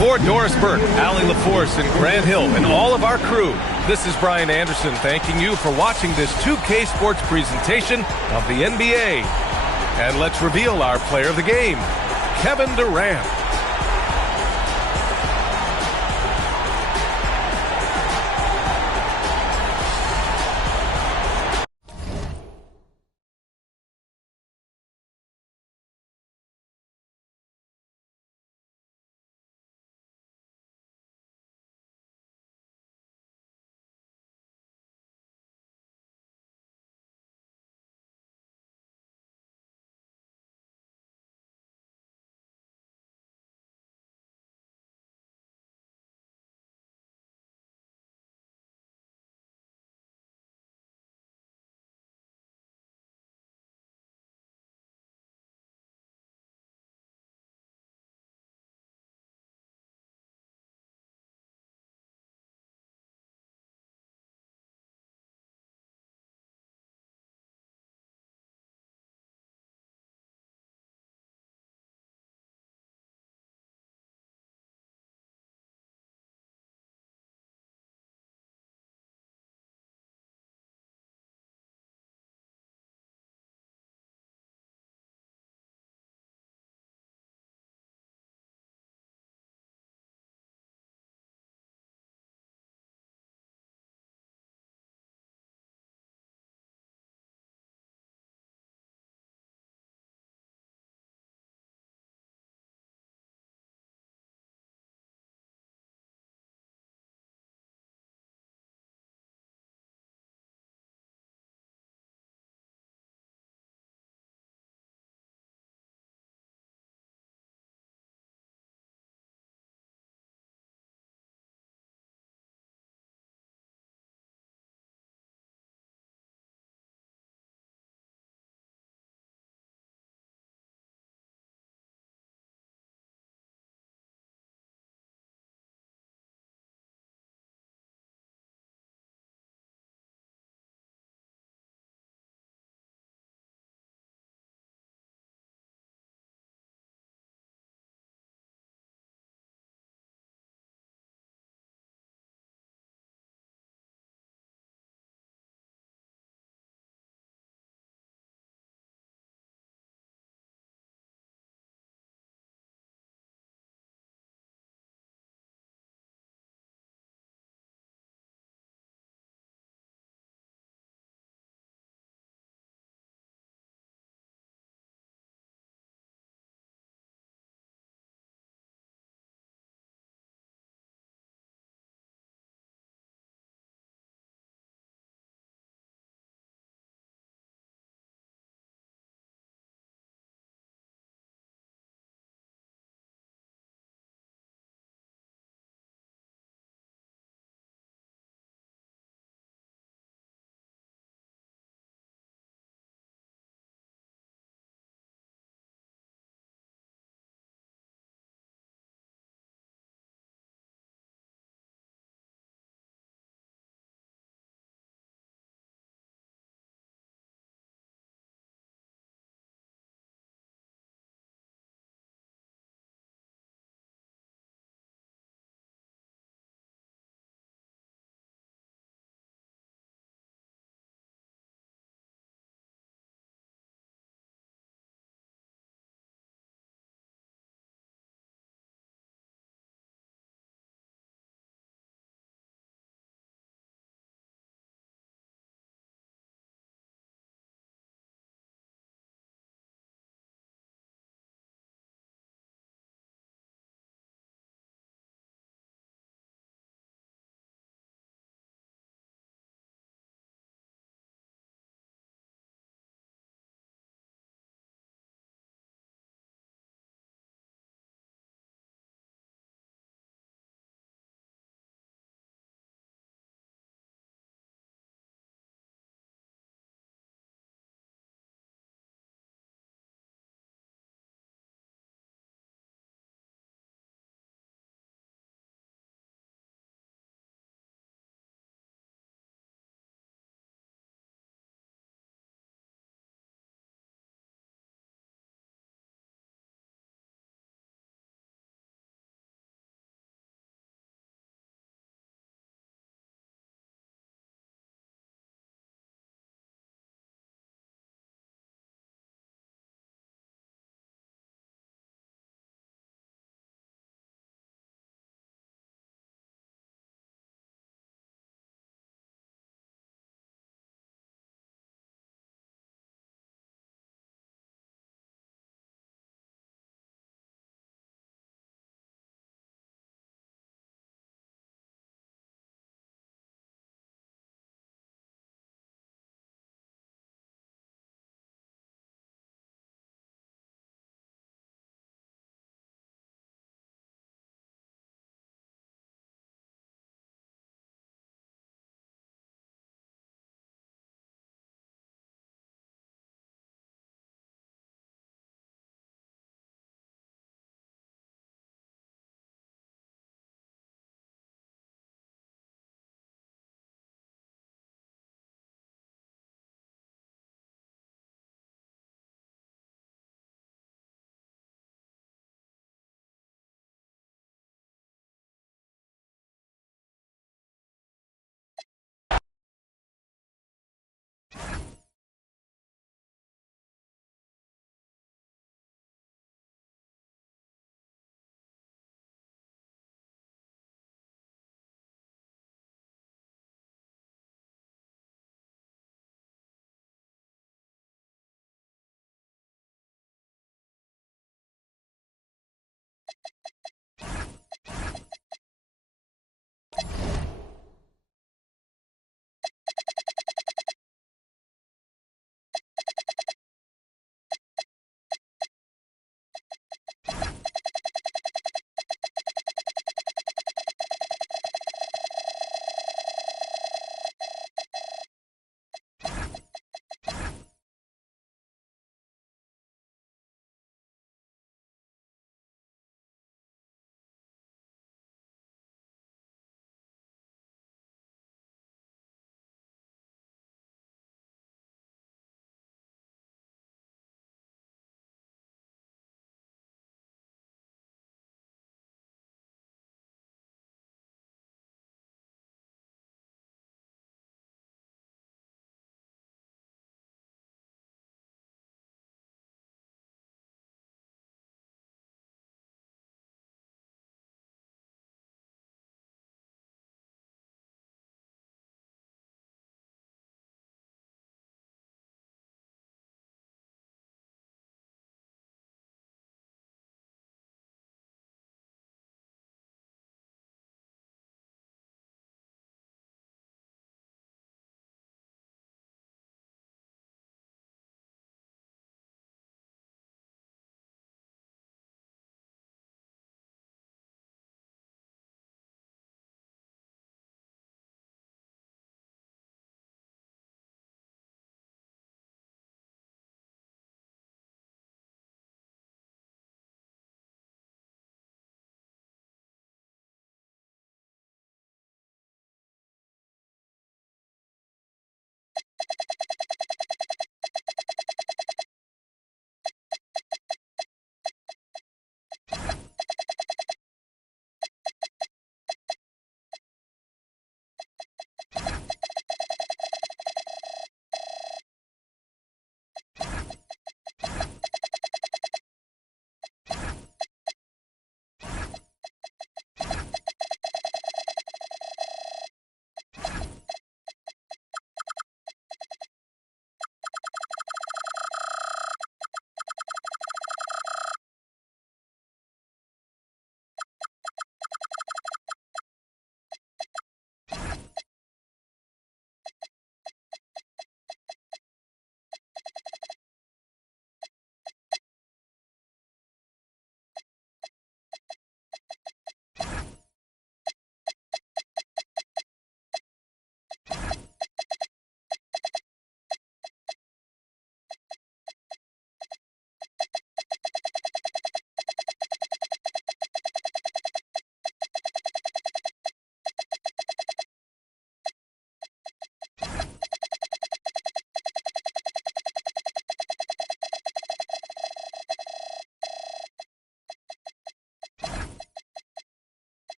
For Doris Burke, Allie LaForce, and Grant Hill, and all of our crew, this is Brian Anderson thanking you for watching this 2K Sports presentation of the NBA. And let's reveal our player of the game, Kevin Durant.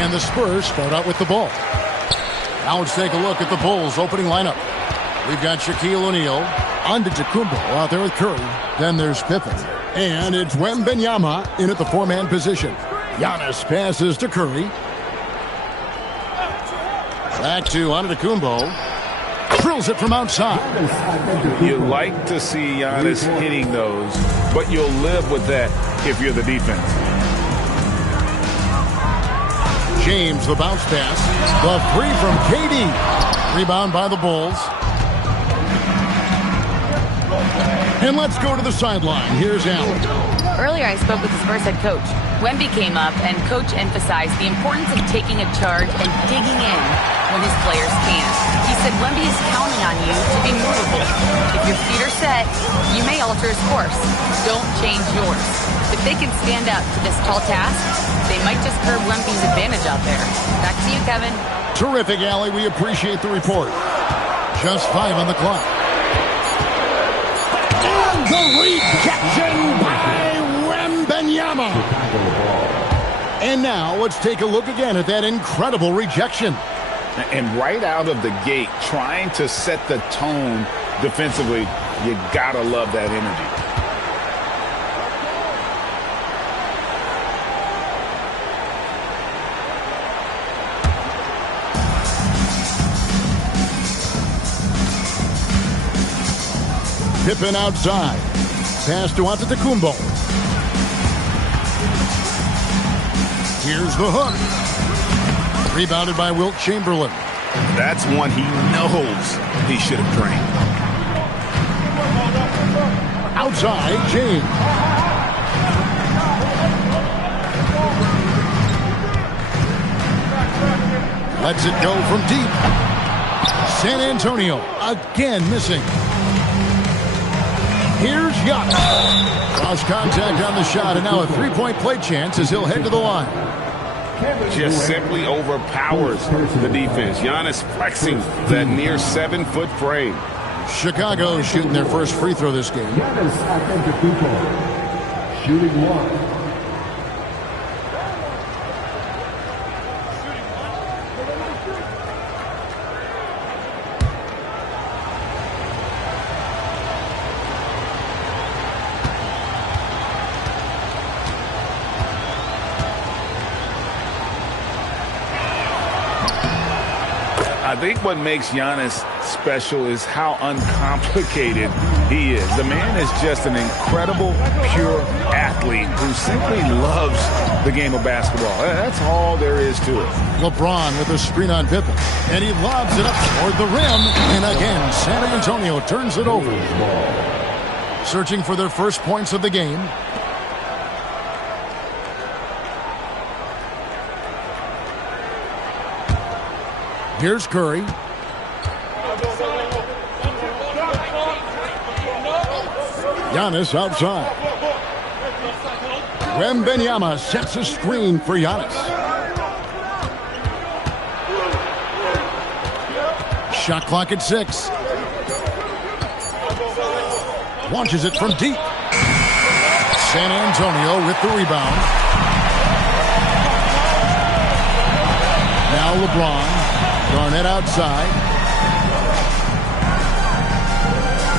And the Spurs start out with the ball. Now let's take a look at the Bulls' opening lineup. We've got Shaquille O'Neal, Antetokounmpo out there with Curry. Then there's Pippen. And it's Wembanyama in at the four-man position. Giannis passes to Curry. Back to Antetokounmpo. Drills it from outside. You like to see Giannis hitting those, but you'll live with that if you're the defense. James, the bounce pass. The three from KD. Rebound by the Bulls. And let's go to the sideline. Here's Allen. Earlier, I spoke with the Spurs head coach. Wemby came up, and Coach emphasized the importance of taking a charge and digging in when his players can't. He said Wemby is counting on you to be movable. If your feet are set, you may alter his course. Don't change yours. If they can stand up to this tall task, they might just curb Wemby's advantage out there. Back to you, Kevin. Terrific, Allie. We appreciate the report. Just 5 on the clock. And the rejection by Wembanyama. And now let's take a look again at that incredible rejection. And right out of the gate, trying to set the tone defensively, you gotta love that energy. Pippen outside. Pass to Antetokounmpo. Here's the hook. Rebounded by Wilt Chamberlain. That's one he knows he should have drained. Outside, James. Lets it go from deep. San Antonio again missing. Here's Giannis. Cross contact on the shot, and now a three-point play chance as he'll head to the line. Just simply overpowers the defense. Giannis flexing that near 7-foot frame. Chicago shooting their first free throw this game. Giannis Antetokounmpo, shooting one. I think what makes Giannis special is how uncomplicated he is. The man is just an incredible, pure athlete who simply loves the game of basketball. That's all there is to it. LeBron with a screen on Pippen, and he lobs it up toward the rim, and again, San Antonio turns it over. Searching for their first points of the game. Here's Curry. Giannis outside. Wembanyama sets a screen for Giannis. Shot clock at 6. Launches it from deep. San Antonio with the rebound. Now LeBron. Garnett outside.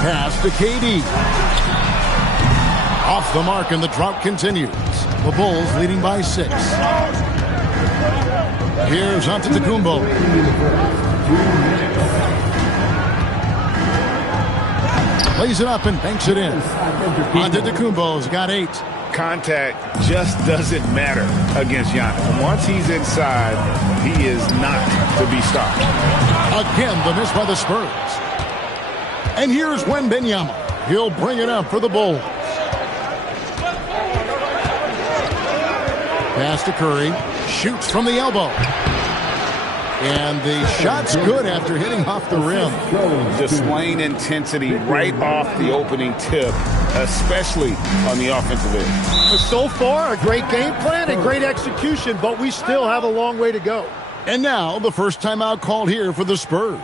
Pass to KD. Off the mark, and the drought continues. The Bulls leading by 6. Here's Antetokounmpo. Lays it up and banks it in. Antetokounmpo's got 8. Contact just doesn't matter against Giannis. Once he's inside, he is not to be stopped. Again, the miss by the Spurs. And here's Wembanyama. He'll bring it up for the Bulls. Pass to Curry. Shoots from the elbow. And the shot's good after hitting off the rim. Displaying intensity right off the opening tip, especially on the offensive end. So far, a great game plan and great execution, but we still have a long way to go. And now, the first timeout called here for the Spurs.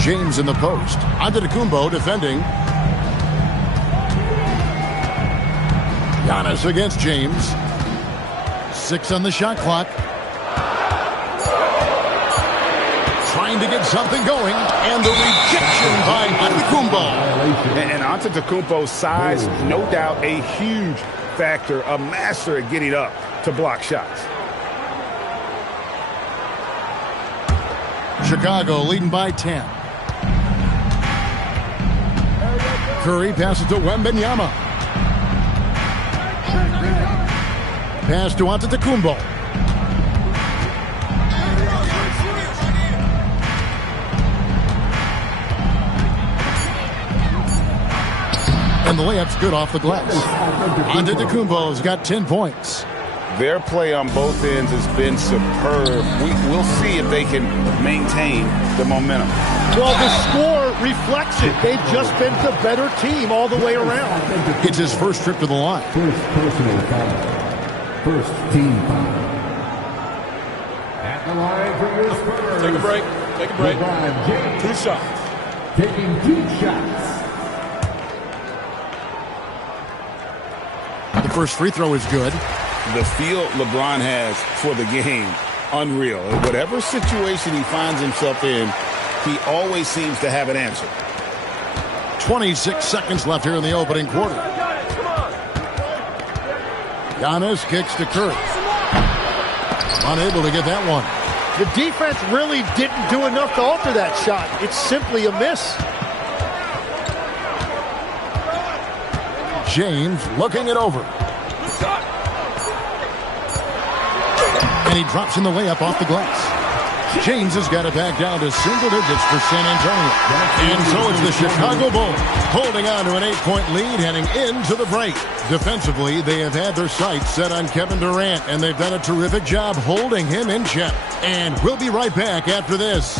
James in the post. Antetokounmpo defending. Giannis against James. 6 on the shot clock. Trying to get something going, and the rejection by Antetokounmpo. And Antetokounmpo's size, no doubt a huge factor, a master at getting up to block shots. Chicago leading by 10. Curry passes to Wembanyama. Pass to Antetokounmpo. And the layup's good off the glass. Antetokounmpo's got 10 points. Their play on both ends has been superb. We'll see if they can maintain the momentum. Well, the score reflects it. They've just been the better team all the way around. It's his first trip to the line. First personal foul. First team foul. At the line for your Spurs. Take a break. Take a break. LeBron James. 2 shots. Taking 2 shots. The first free throw is good. The feel LeBron has for the game, unreal. In whatever situation he finds himself in, he always seems to have an answer. 26 seconds left here in the opening quarter. Giannis kicks to Curry. Unable to get that one. The defense really didn't do enough to alter that shot. It's simply a miss. James looking it over. And he drops in the layup off the glass. James has got it back down to single digits for San Antonio. And so it's the Chicago Bulls holding on to an 8-point lead heading into the break. Defensively, they have had their sights set on Kevin Durant, and they've done a terrific job holding him in check. And we'll be right back after this.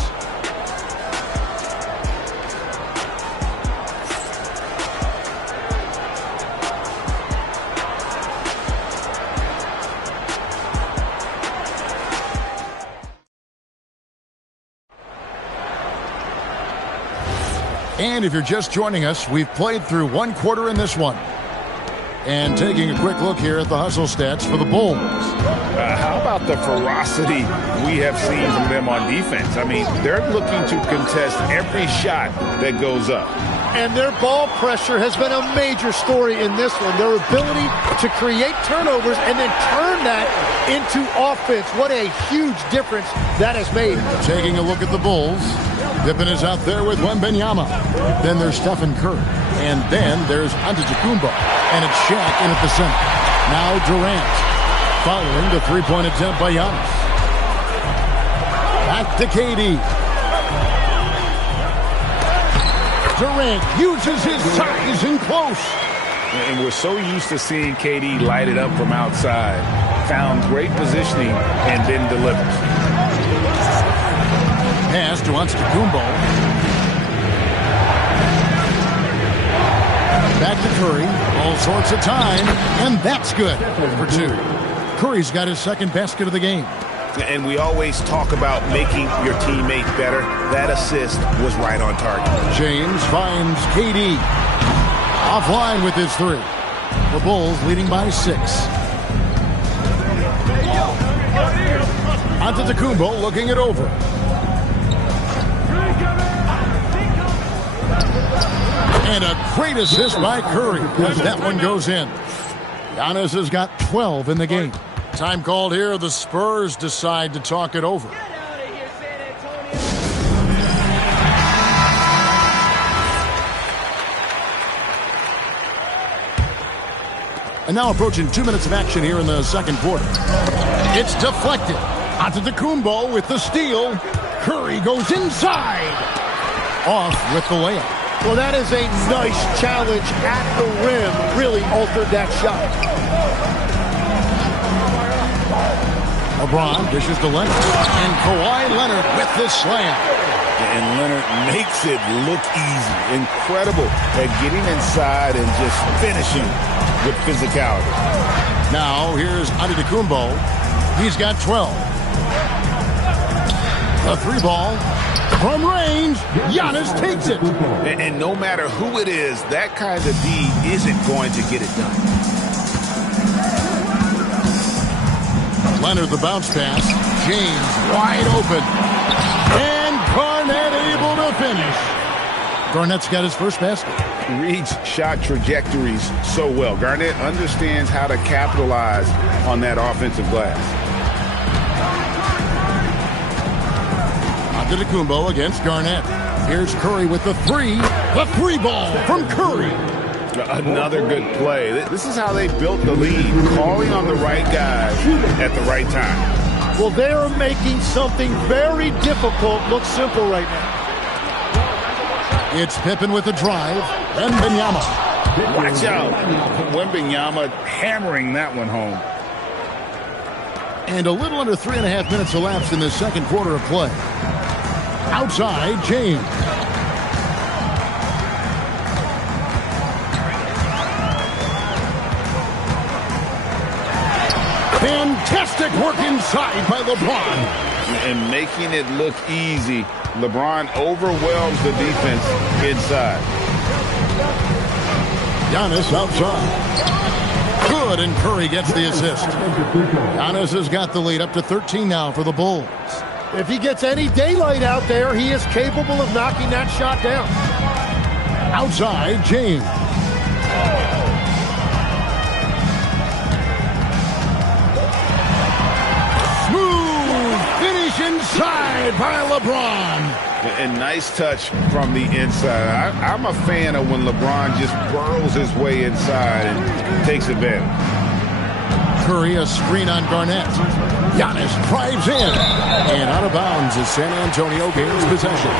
And if you're just joining us, we've played through 1 quarter in this one. And taking a quick look here at the hustle stats for the Bulls. How about the ferocity we have seen from them on defense? I mean, they're looking to contest every shot that goes up. And their ball pressure has been a major story in this one. Their ability to create turnovers and then turn that into offense. What a huge difference that has made. Taking a look at the Bulls. Pippen is out there with Wembanyama. Then there's Stephen Curry. And then there's Antetokounmpo. And it's Shaq in at the center. Now Durant. Following the three-point attempt by Giannis. Back to KD. Durant uses his size in close. And we're so used to seeing KD light it up from outside. Found great positioning and then delivers. Pass to Antetokounmpo. Back to Curry. All sorts of time. And that's good for 2. Curry's got his second basket of the game. And we always talk about making your teammate better. That assist was right on target. James finds KD. Offline with his 3. The Bulls leading by 6. Antetokounmpo looking it over. And a great assist by Curry as that one goes in. Giannis has got 12 in the game. Time called here. The Spurs decide to talk it over. And now approaching 2 minutes of action here in the second quarter. It's deflected. Antetokounmpo with the steal. Curry goes inside. Off with the layup. Well, that is a nice challenge at the rim. Really altered that shot. LeBron dishes to Leonard. And Kawhi Leonard with the slam. And Leonard makes it look easy. Incredible at getting inside and just finishing with physicality. Now here's Antetokounmpo. He's got 12. The 3-ball from range. Giannis takes it. And no matter who it is, that kind of D isn't going to get it done. Leonard the bounce pass. James wide open. And Garnett able to finish. Garnett's got his first basket. Reads shot trajectories so well. Garnett understands how to capitalize on that offensive glass. Antetokounmpo against Garnett. Here's Curry with the 3. The 3-ball from Curry. Another good play. This is how they built the lead, calling on the right guys at the right time. Well, they are making something very difficult look simple right now. It's Pippen with the drive. Wembanyama. Watch out. Wembanyama hammering that one home. And a little under 3.5 minutes elapsed in the second quarter of play. Outside, James. Fantastic work inside by LeBron. And making it look easy, LeBron overwhelms the defense inside. Giannis outside. Good, and Curry gets the assist. Giannis has got the lead up to 13 now for the Bulls. If he gets any daylight out there, he is capable of knocking that shot down. Outside, James. Smooth finish inside by LeBron. And nice touch from the inside. I'm a fan of when LeBron just burrows his way inside and takes advantage. Curry, a screen on Garnett. Giannis drives in. And out of bounds as San Antonio gains possession.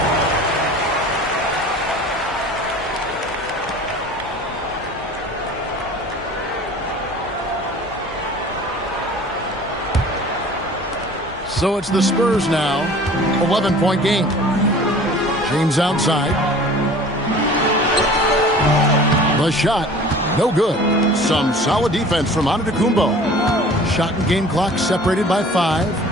So it's the Spurs now. 11-point game. James outside. The shot. No good. Some solid defense from Antetokounmpo. Shot and game clock separated by 5.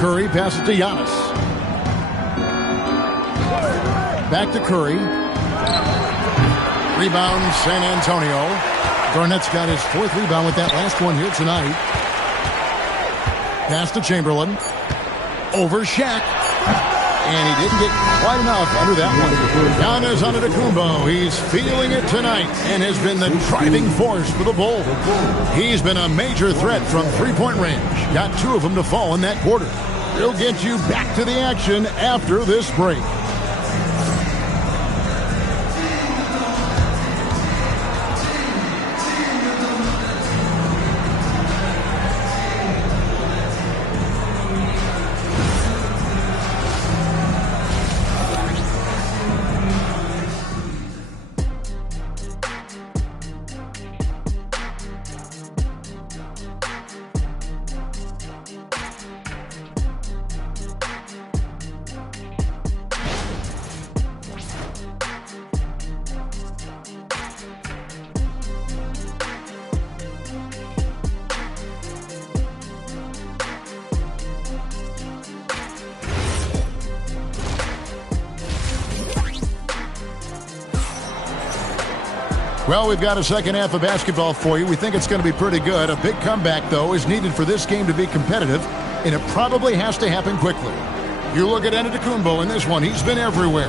Curry passes to Giannis. Back to Curry. Rebound, San Antonio. Garnett's got his 4th rebound with that last one here tonight. Pass to Chamberlain. Over Shaq. And he didn't get quite enough under that one. Giannis Antetokounmpo. He's feeling it tonight and has been the driving force for the Bulls. He's been a major threat from 3-point range. Got 2 of them to fall in that quarter. He'll get you back to the action after this break. Well, we've got a second half of basketball for you. We think it's going to be pretty good. A big comeback, though, is needed for this game to be competitive, and it probably has to happen quickly. You look at Antetokounmpo in this one. He's been everywhere.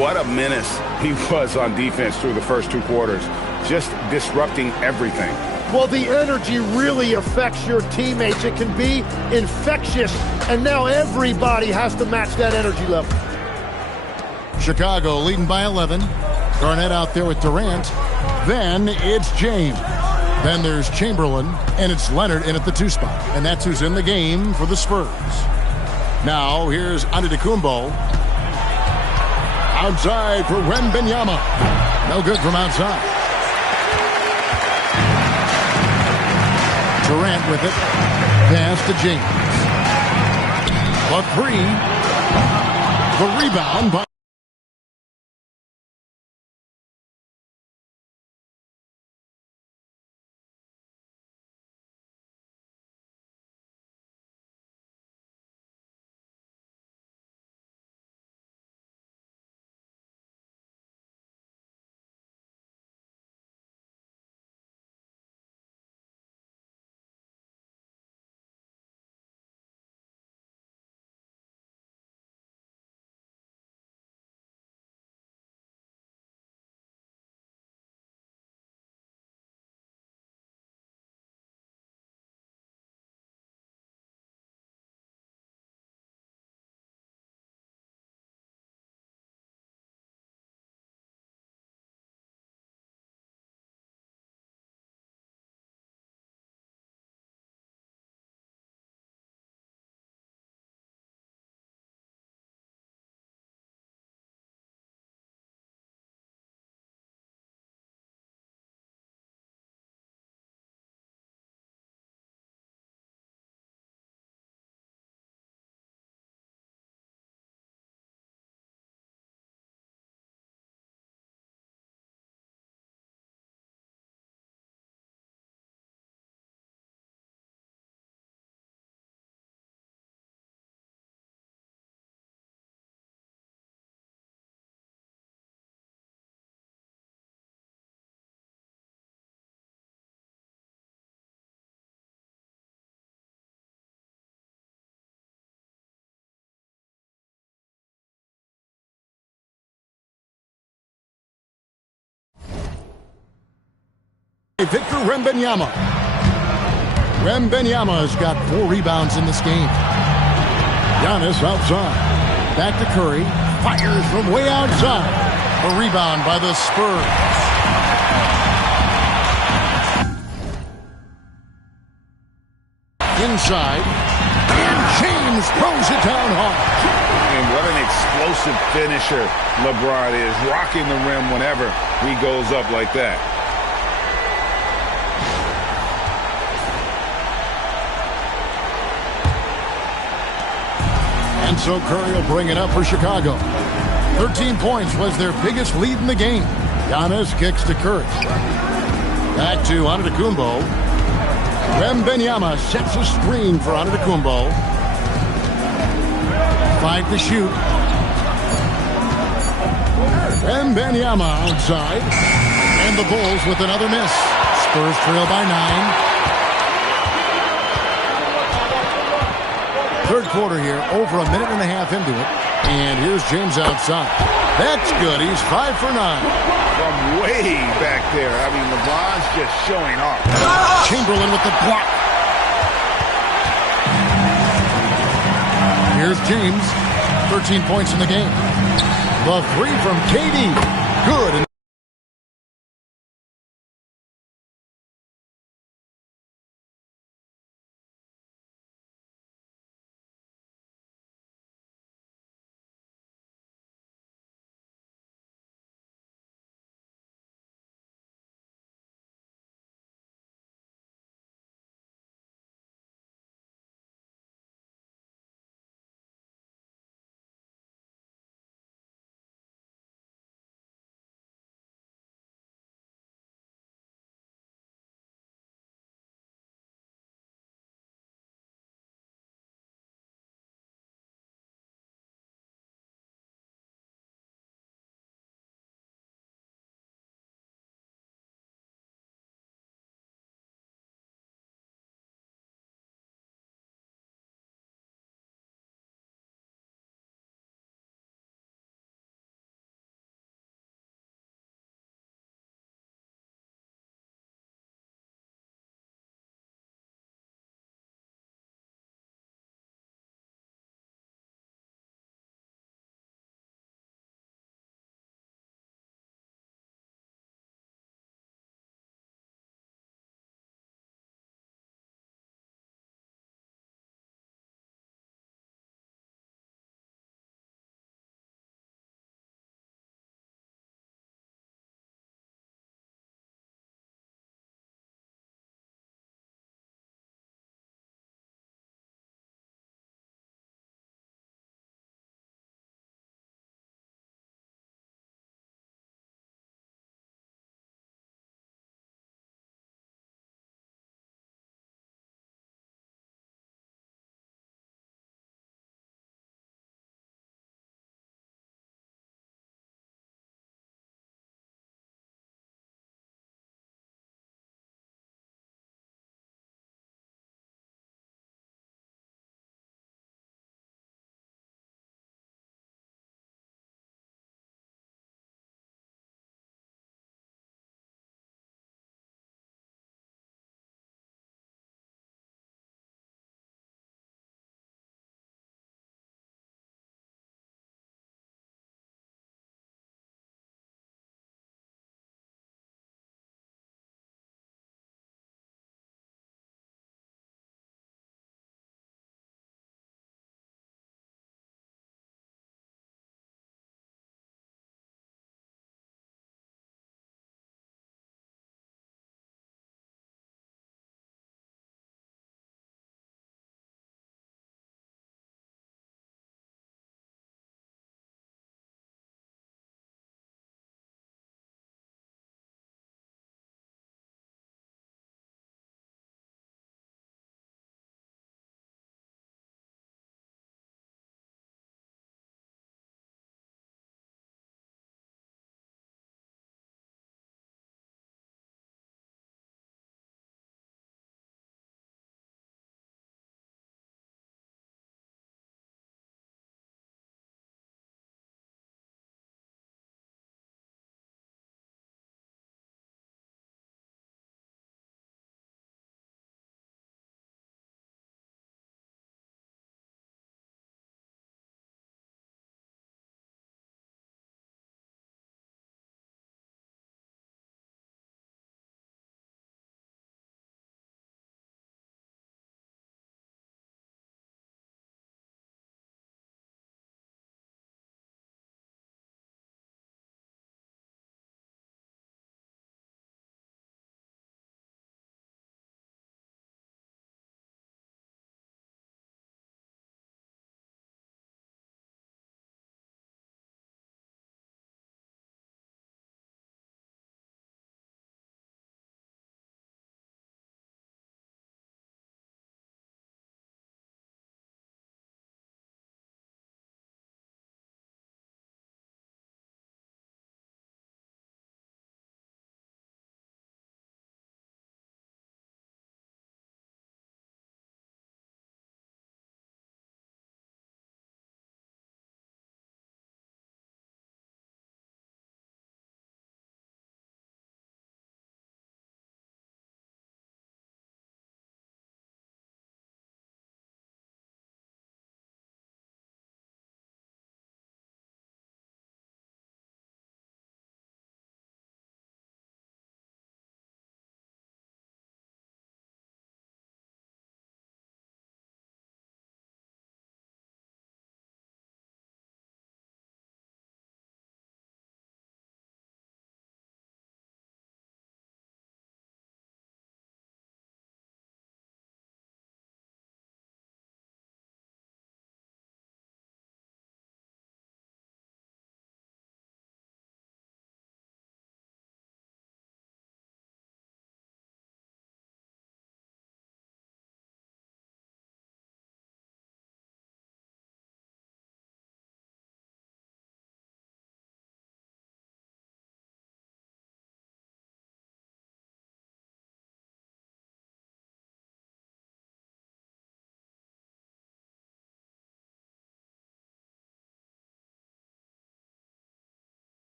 What a menace he was on defense through the first 2 quarters, just disrupting everything. Well, the energy really affects your teammates. It can be infectious, and now everybody has to match that energy level. Chicago leading by 11. Garnett out there with Durant. Then it's James. Then there's Chamberlain, and it's Leonard in at the 2 spot. And that's who's in the game for the Spurs. Now here's Antetokounmpo. Outside for Wembanyama. No good from outside. Durant with it. Pass to James. The 3. The rebound by Victor Wembanyama. Wembanyama's got 4 rebounds in this game. Giannis outside. Back to Curry. Fires from way outside. A rebound by the Spurs. Inside. And James throws it down hard. And what an explosive finisher LeBron is. Rocking the rim whenever he goes up like that. And so Curry will bring it up for Chicago. 13 points was their biggest lead in the game. Giannis kicks to Curry. Back to Antetokounmpo. Wembanyama sets a screen for Antetokounmpo. 5 to shoot. Wembanyama outside. And the Bulls with another miss. Spurs trail by 9. Third quarter here, over a minute and a half into it. And here's James outside. That's good. He's 5 for 9. From way back there. I mean, LeBron's just showing off. Chamberlain with the block. Here's James. 13 points in the game. The 3 from KD. Good.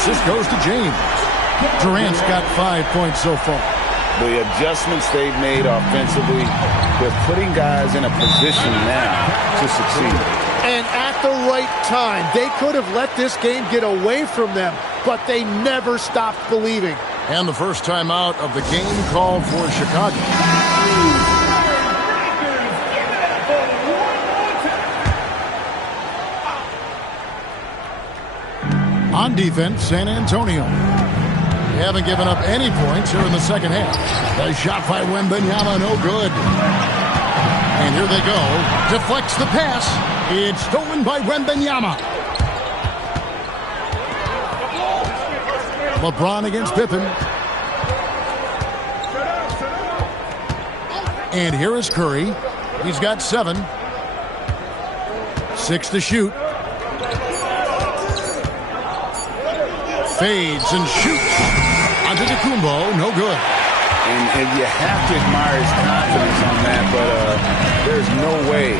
Assist goes to James. Durant's got 5 points so far. The adjustments they've made offensively, they're putting guys in a position now to succeed. And at the right time, they could have let this game get away from them, but they never stopped believing. And the first timeout of the game called for Chicago. On defense, San Antonio. They haven't given up any points here in the second half. The shot by Wembanyama, no good. And here they go. Deflects the pass. It's stolen by Wembanyama. LeBron against Pippen. And here is Curry. He's got 7. 6 to shoot. Fades and shoots. Antetokounmpo, no good. And you have to admire his confidence on that, but there's no way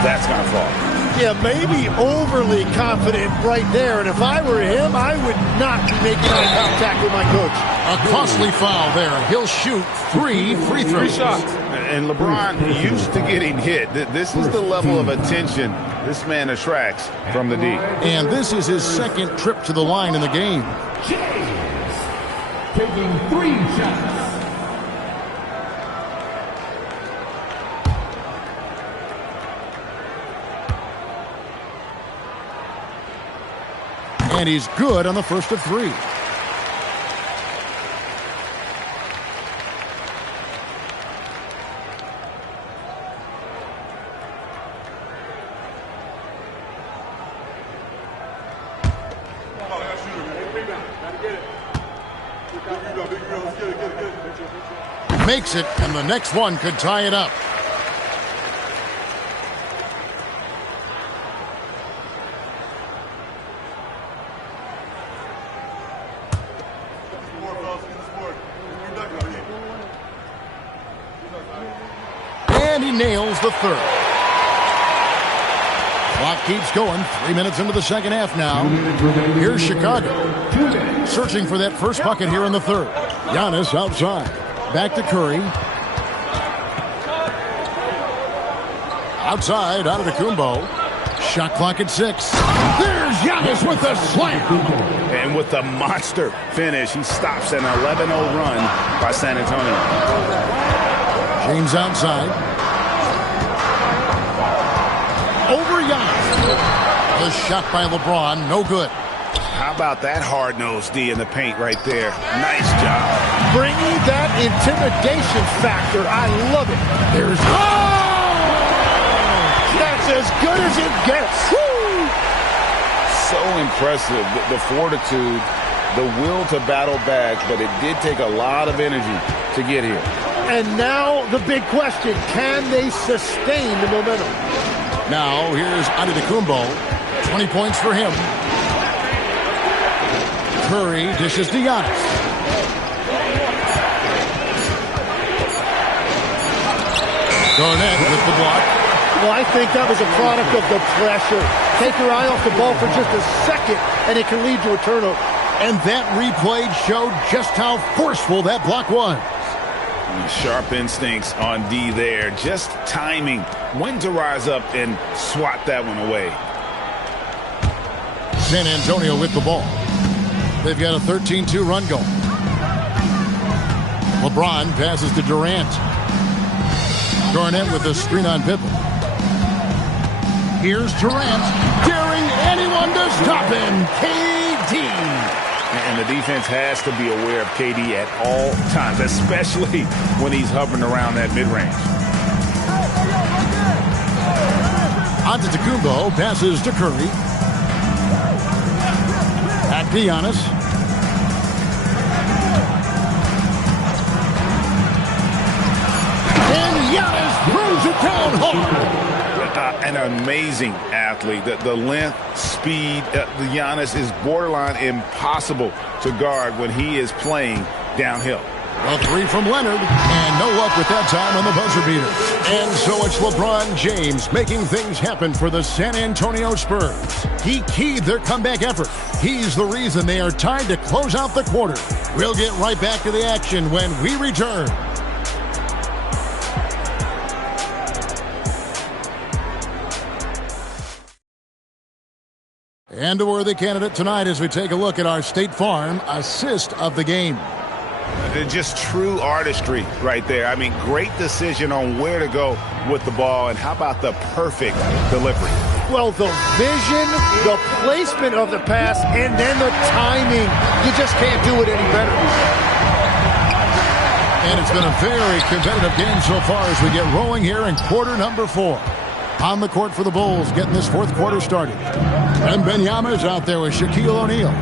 that's going to fall. Yeah, maybe overly confident right there. And if I were him, I would not be making eye contact with my coach. A costly foul there. He'll shoot 3 free throws. 3 shots. And LeBron used to getting hit. This is the level of attention this man attracts from the D. And this is his second trip to the line in the game. James taking 3 shots. And he's good on the first of 3. Makes it, and the next one could tie it up. And he nails the third. Clock keeps going. 3 minutes into the second half now. Here's Chicago. Searching for that first bucket here in the third. Giannis outside. Back to Curry. Outside, Antetokounmpo. Shot clock at 6. There's Giannis with the slam. And with the monster finish, he stops an 11-0 run by San Antonio. James outside. Over Giannis. The shot by LeBron, no good. How about that hard-nosed D in the paint right there? Nice job. Bringing that intimidation factor. I love it. There's... That's as good as it gets. Woo! So impressive. The fortitude, the will to battle back, but it did take a lot of energy to get here. And now the big question, can they sustain the momentum? Now here's Antetokounmpo. 20 points for him. Curry dishes to Giannis. Garnett with the block. Well, I think that was a product of the pressure. Take your eye off the ball for just a second, and it can lead to a turnover. And that replay showed just how forceful that block was. Sharp instincts on D there. Just timing when to rise up and swat that one away. San Antonio with the ball. They've got a 13-2 run going. LeBron passes to Durant. Garnett with a screen on Pippen. Here's Durant, daring anyone to stop him. KD. And the defense has to be aware of KD at all times, especially when he's hovering around that mid-range. Antetokounmpo passes to Curry. Back to Giannis. And Giannis throws it down hard. An amazing athlete. The length, speed, the Giannis is borderline impossible to guard when he is playing downhill. A three from Leonard, and no luck with that time on the buzzer beater. And so it's LeBron James making things happen for the San Antonio Spurs. He keyed their comeback effort. He's the reason they are tied to close out the quarter. We'll get right back to the action when we return. And a worthy candidate tonight as we take a look at our State Farm assist of the game. Just true artistry right there. I mean, great decision on where to go with the ball, and how about the perfect delivery? Well, the vision, the placement of the pass, and then the timing. You just can't do it any better. And it's been a very competitive game so far as we get rolling here in quarter number 4. On the court for the Bulls, getting this fourth quarter started. Wembanyama is out there with Shaquille O'Neal.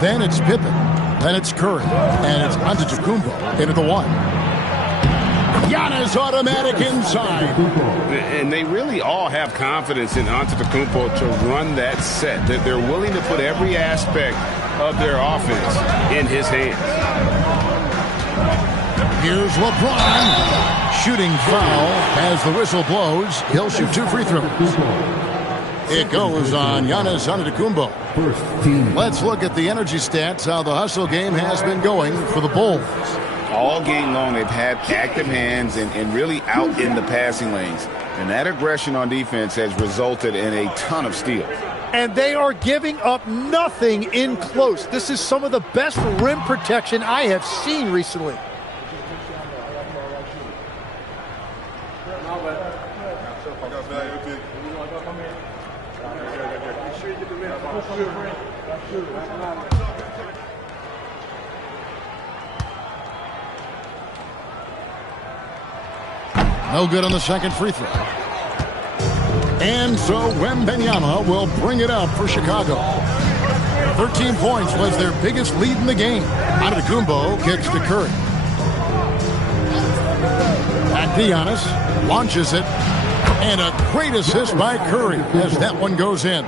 Then it's Pippen. Then it's Curry. And it's Antetokounmpo into the one. Giannis automatic inside. And they really all have confidence in Antetokounmpo to run that set. That they're willing to put every aspect of their offense in his hands. Here's LeBron. Shooting foul as the whistle blows. He'll shoot 2 free throws. It goes on Giannis Antetokounmpo. Let's look at the energy stats, how the hustle game has been going for the Bulls. All game long, they've had active hands and really out in the passing lanes. And that aggression on defense has resulted in a ton of steals. And they are giving up nothing in close. This is some of the best rim protection I have seen recently. No good on the second free throw. And so Wembanyama will bring it up for Chicago. 13 points was their biggest lead in the game. Antetokounmpo kicks to Curry. Back to Giannis. Launches it. And a great assist by Curry as that one goes in.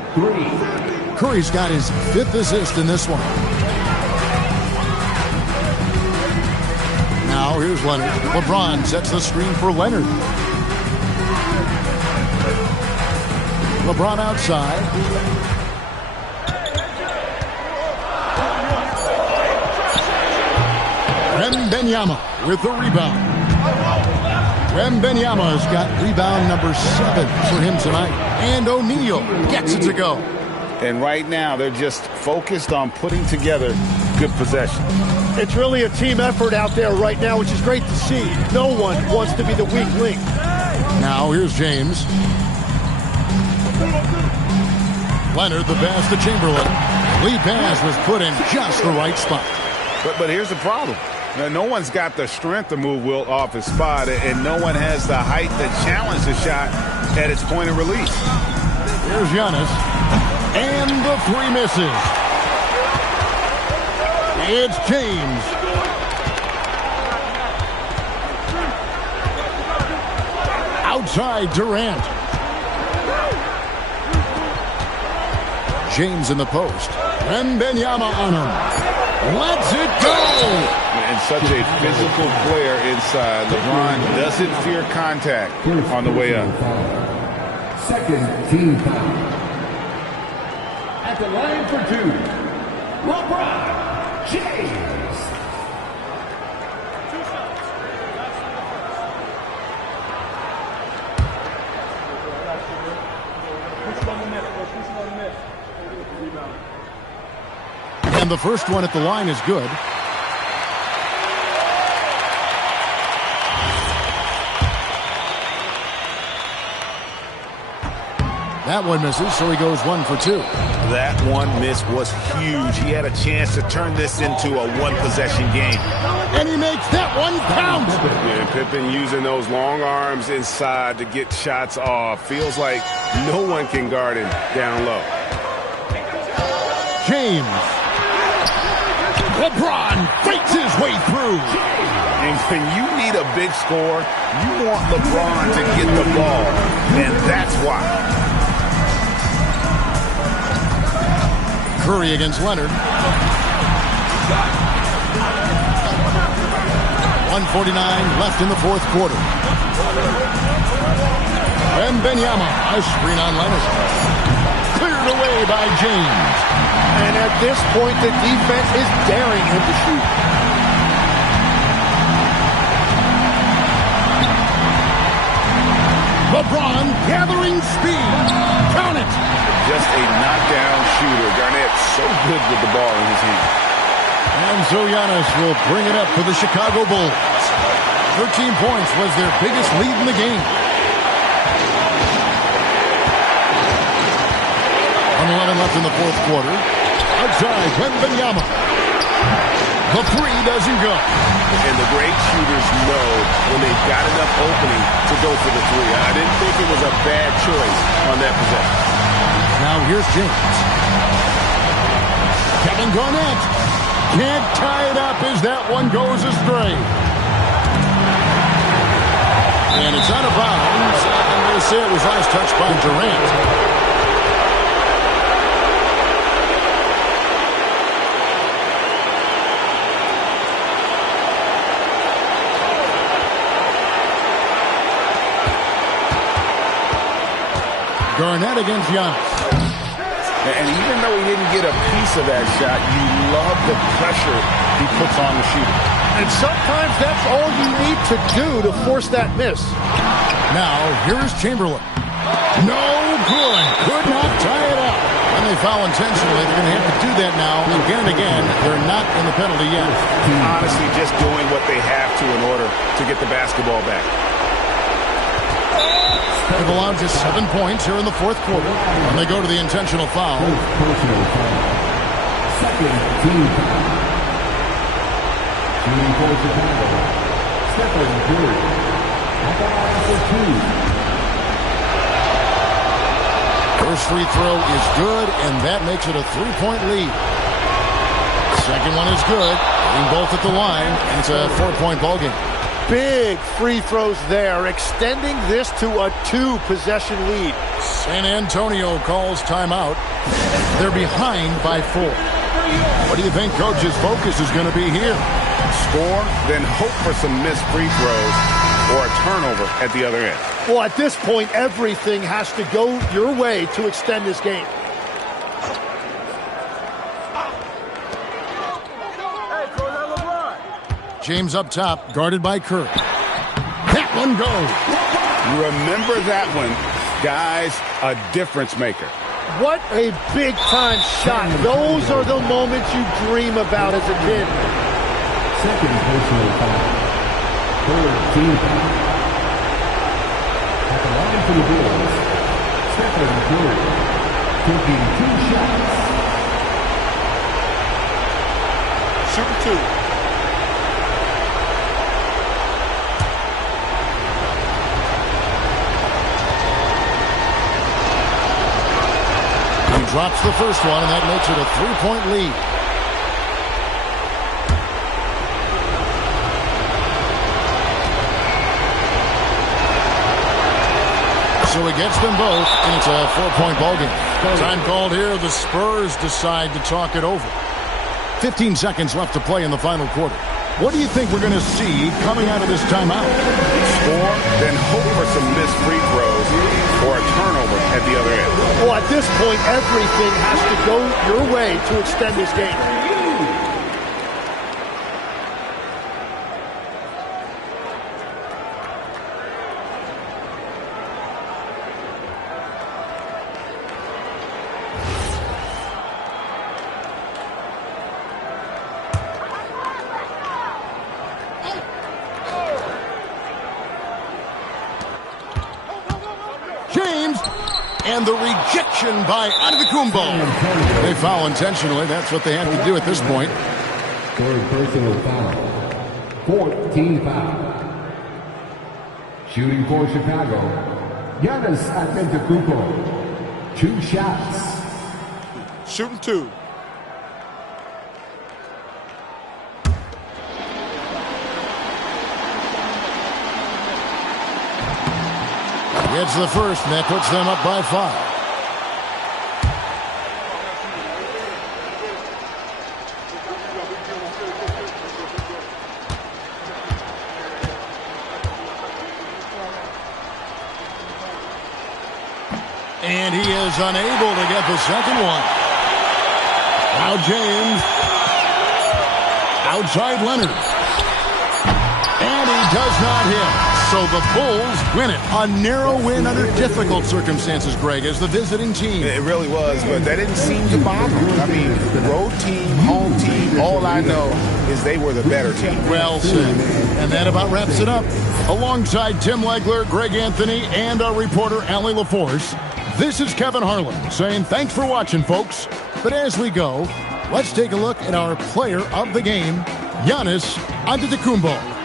Curry's got his 5th assist in this one. Now here's Leonard. LeBron sets the screen for Leonard. LeBron outside. Wembanyama with the rebound. Wembanyama's got rebound number 7 for him tonight. And O'Neal gets it to go. And right now, they're just focused on putting together good possession. It's really a team effort out there right now, which is great to see. No one wants to be the weak link. Now here's James. Leonard, the pass to Chamberlain. Lead pass was put in just the right spot. But here's the problem. Now, no one's got the strength to move Wilt off his spot, and no one has the height to challenge the shot at its point of release. Here's Giannis. And the 3 misses. It's James. Outside Durant. James in the post. Wembanyama on him. Lets it go. And such a physical player inside. LeBron doesn't fear contact on the way up. Second team foul. At the line for 2, LeBron James. And the first one at the line is good. That one misses, so he goes 1 for 2. That one miss was huge. He had a chance to turn this into a one-possession game. And he makes that one count. And Pippen using those long arms inside to get shots off. Feels like no one can guard him down low. James. LeBron fights his way through. And when you need a big score, you want LeBron to get the ball. And that's why. Curry against Leonard. 1:49 left in the fourth quarter. Wembanyama, a screen on Leonard. Cleared away by James. And at this point, the defense is daring him to shoot. LeBron gathering speed. Count it. Just a knockdown shooter. Garnett so good with the ball in his hand. And so Giannis will bring it up for the Chicago Bulls. 13 points was their biggest lead in the game. 1:11 left in the fourth quarter. Outside, Wembanyama. The three doesn't go. And the great shooters know when they've got enough opening to go for the three. I didn't think it was a bad choice on that possession. Now here's James. Kevin Garnett can't tie it up as that one goes astray. And it's out of bounds. I'm going to say it was last touched by Durant. Garnett against Giannis. And even though he didn't get a piece of that shot, you love the pressure he puts on the shooter. And sometimes that's all you need to do to force that miss. Now, here's Chamberlain. No good. Could not tie it up. When they foul intentionally, they're going to have to do that now again and again. They're not in the penalty yet. Honestly, just doing what they have to in order to get the basketball back. They've allowed just 7 points here in the fourth quarter. And they go to the intentional foul. Second team foul. Shooting for Chicago. Stephen Curry. At the line for 2. First free throw is good, and that makes it a 3-point lead. Second one is good. Getting both at the line, and it's a 4-point ballgame. Big free throws there, extending this to a 2-possession lead. San Antonio calls timeout. They're behind by 4. What do you think Coach's focus is going to be here? Score, then hope for some missed free throws or a turnover at the other end. Well, at this point, everything has to go your way to extend this game. James up top, guarded by Curry. That one goes. Remember that one. Guys, a difference maker. What a big-time shot. Those are the moments you dream about as a kid. Second personal foul. Third team foul. At the line for the Bulls, Stephen Curry taking 2 shots. Shooting 2. Drops the first one, and that makes it a 3-point lead. So he gets them both, and it's a 4-point ballgame. Time called here. The Spurs decide to talk it over. 15 seconds left to play in the final quarter. What do you think we're going to see coming out of this timeout? Score, then hope for some missed free throws or a turnover at the other end. Well, at this point, everything has to go your way to extend this game. And the rejection by Antetokounmpo. They foul intentionally. That's what they have to do at this point. Third personal foul. 14th foul. Shooting for Chicago, Giannis Antetokounmpo. 2 shots. Shooting 2. Gets the first, and that puts them up by 5. And he is unable to get the second one. Now James. Outside Leonard. And he does not hit. So the Bulls win it. A narrow win under difficult circumstances, Greg, as the visiting team. It really was, but that didn't seem to bother them. I mean, road team, home team, all I know is they were the better team. Well said. And that about wraps it up. Alongside Tim Legler, Greg Anthony, and our reporter, Allie LaForce, this is Kevin Harlan saying thanks for watching, folks. But as we go, let's take a look at our player of the game, Giannis Antetokounmpo.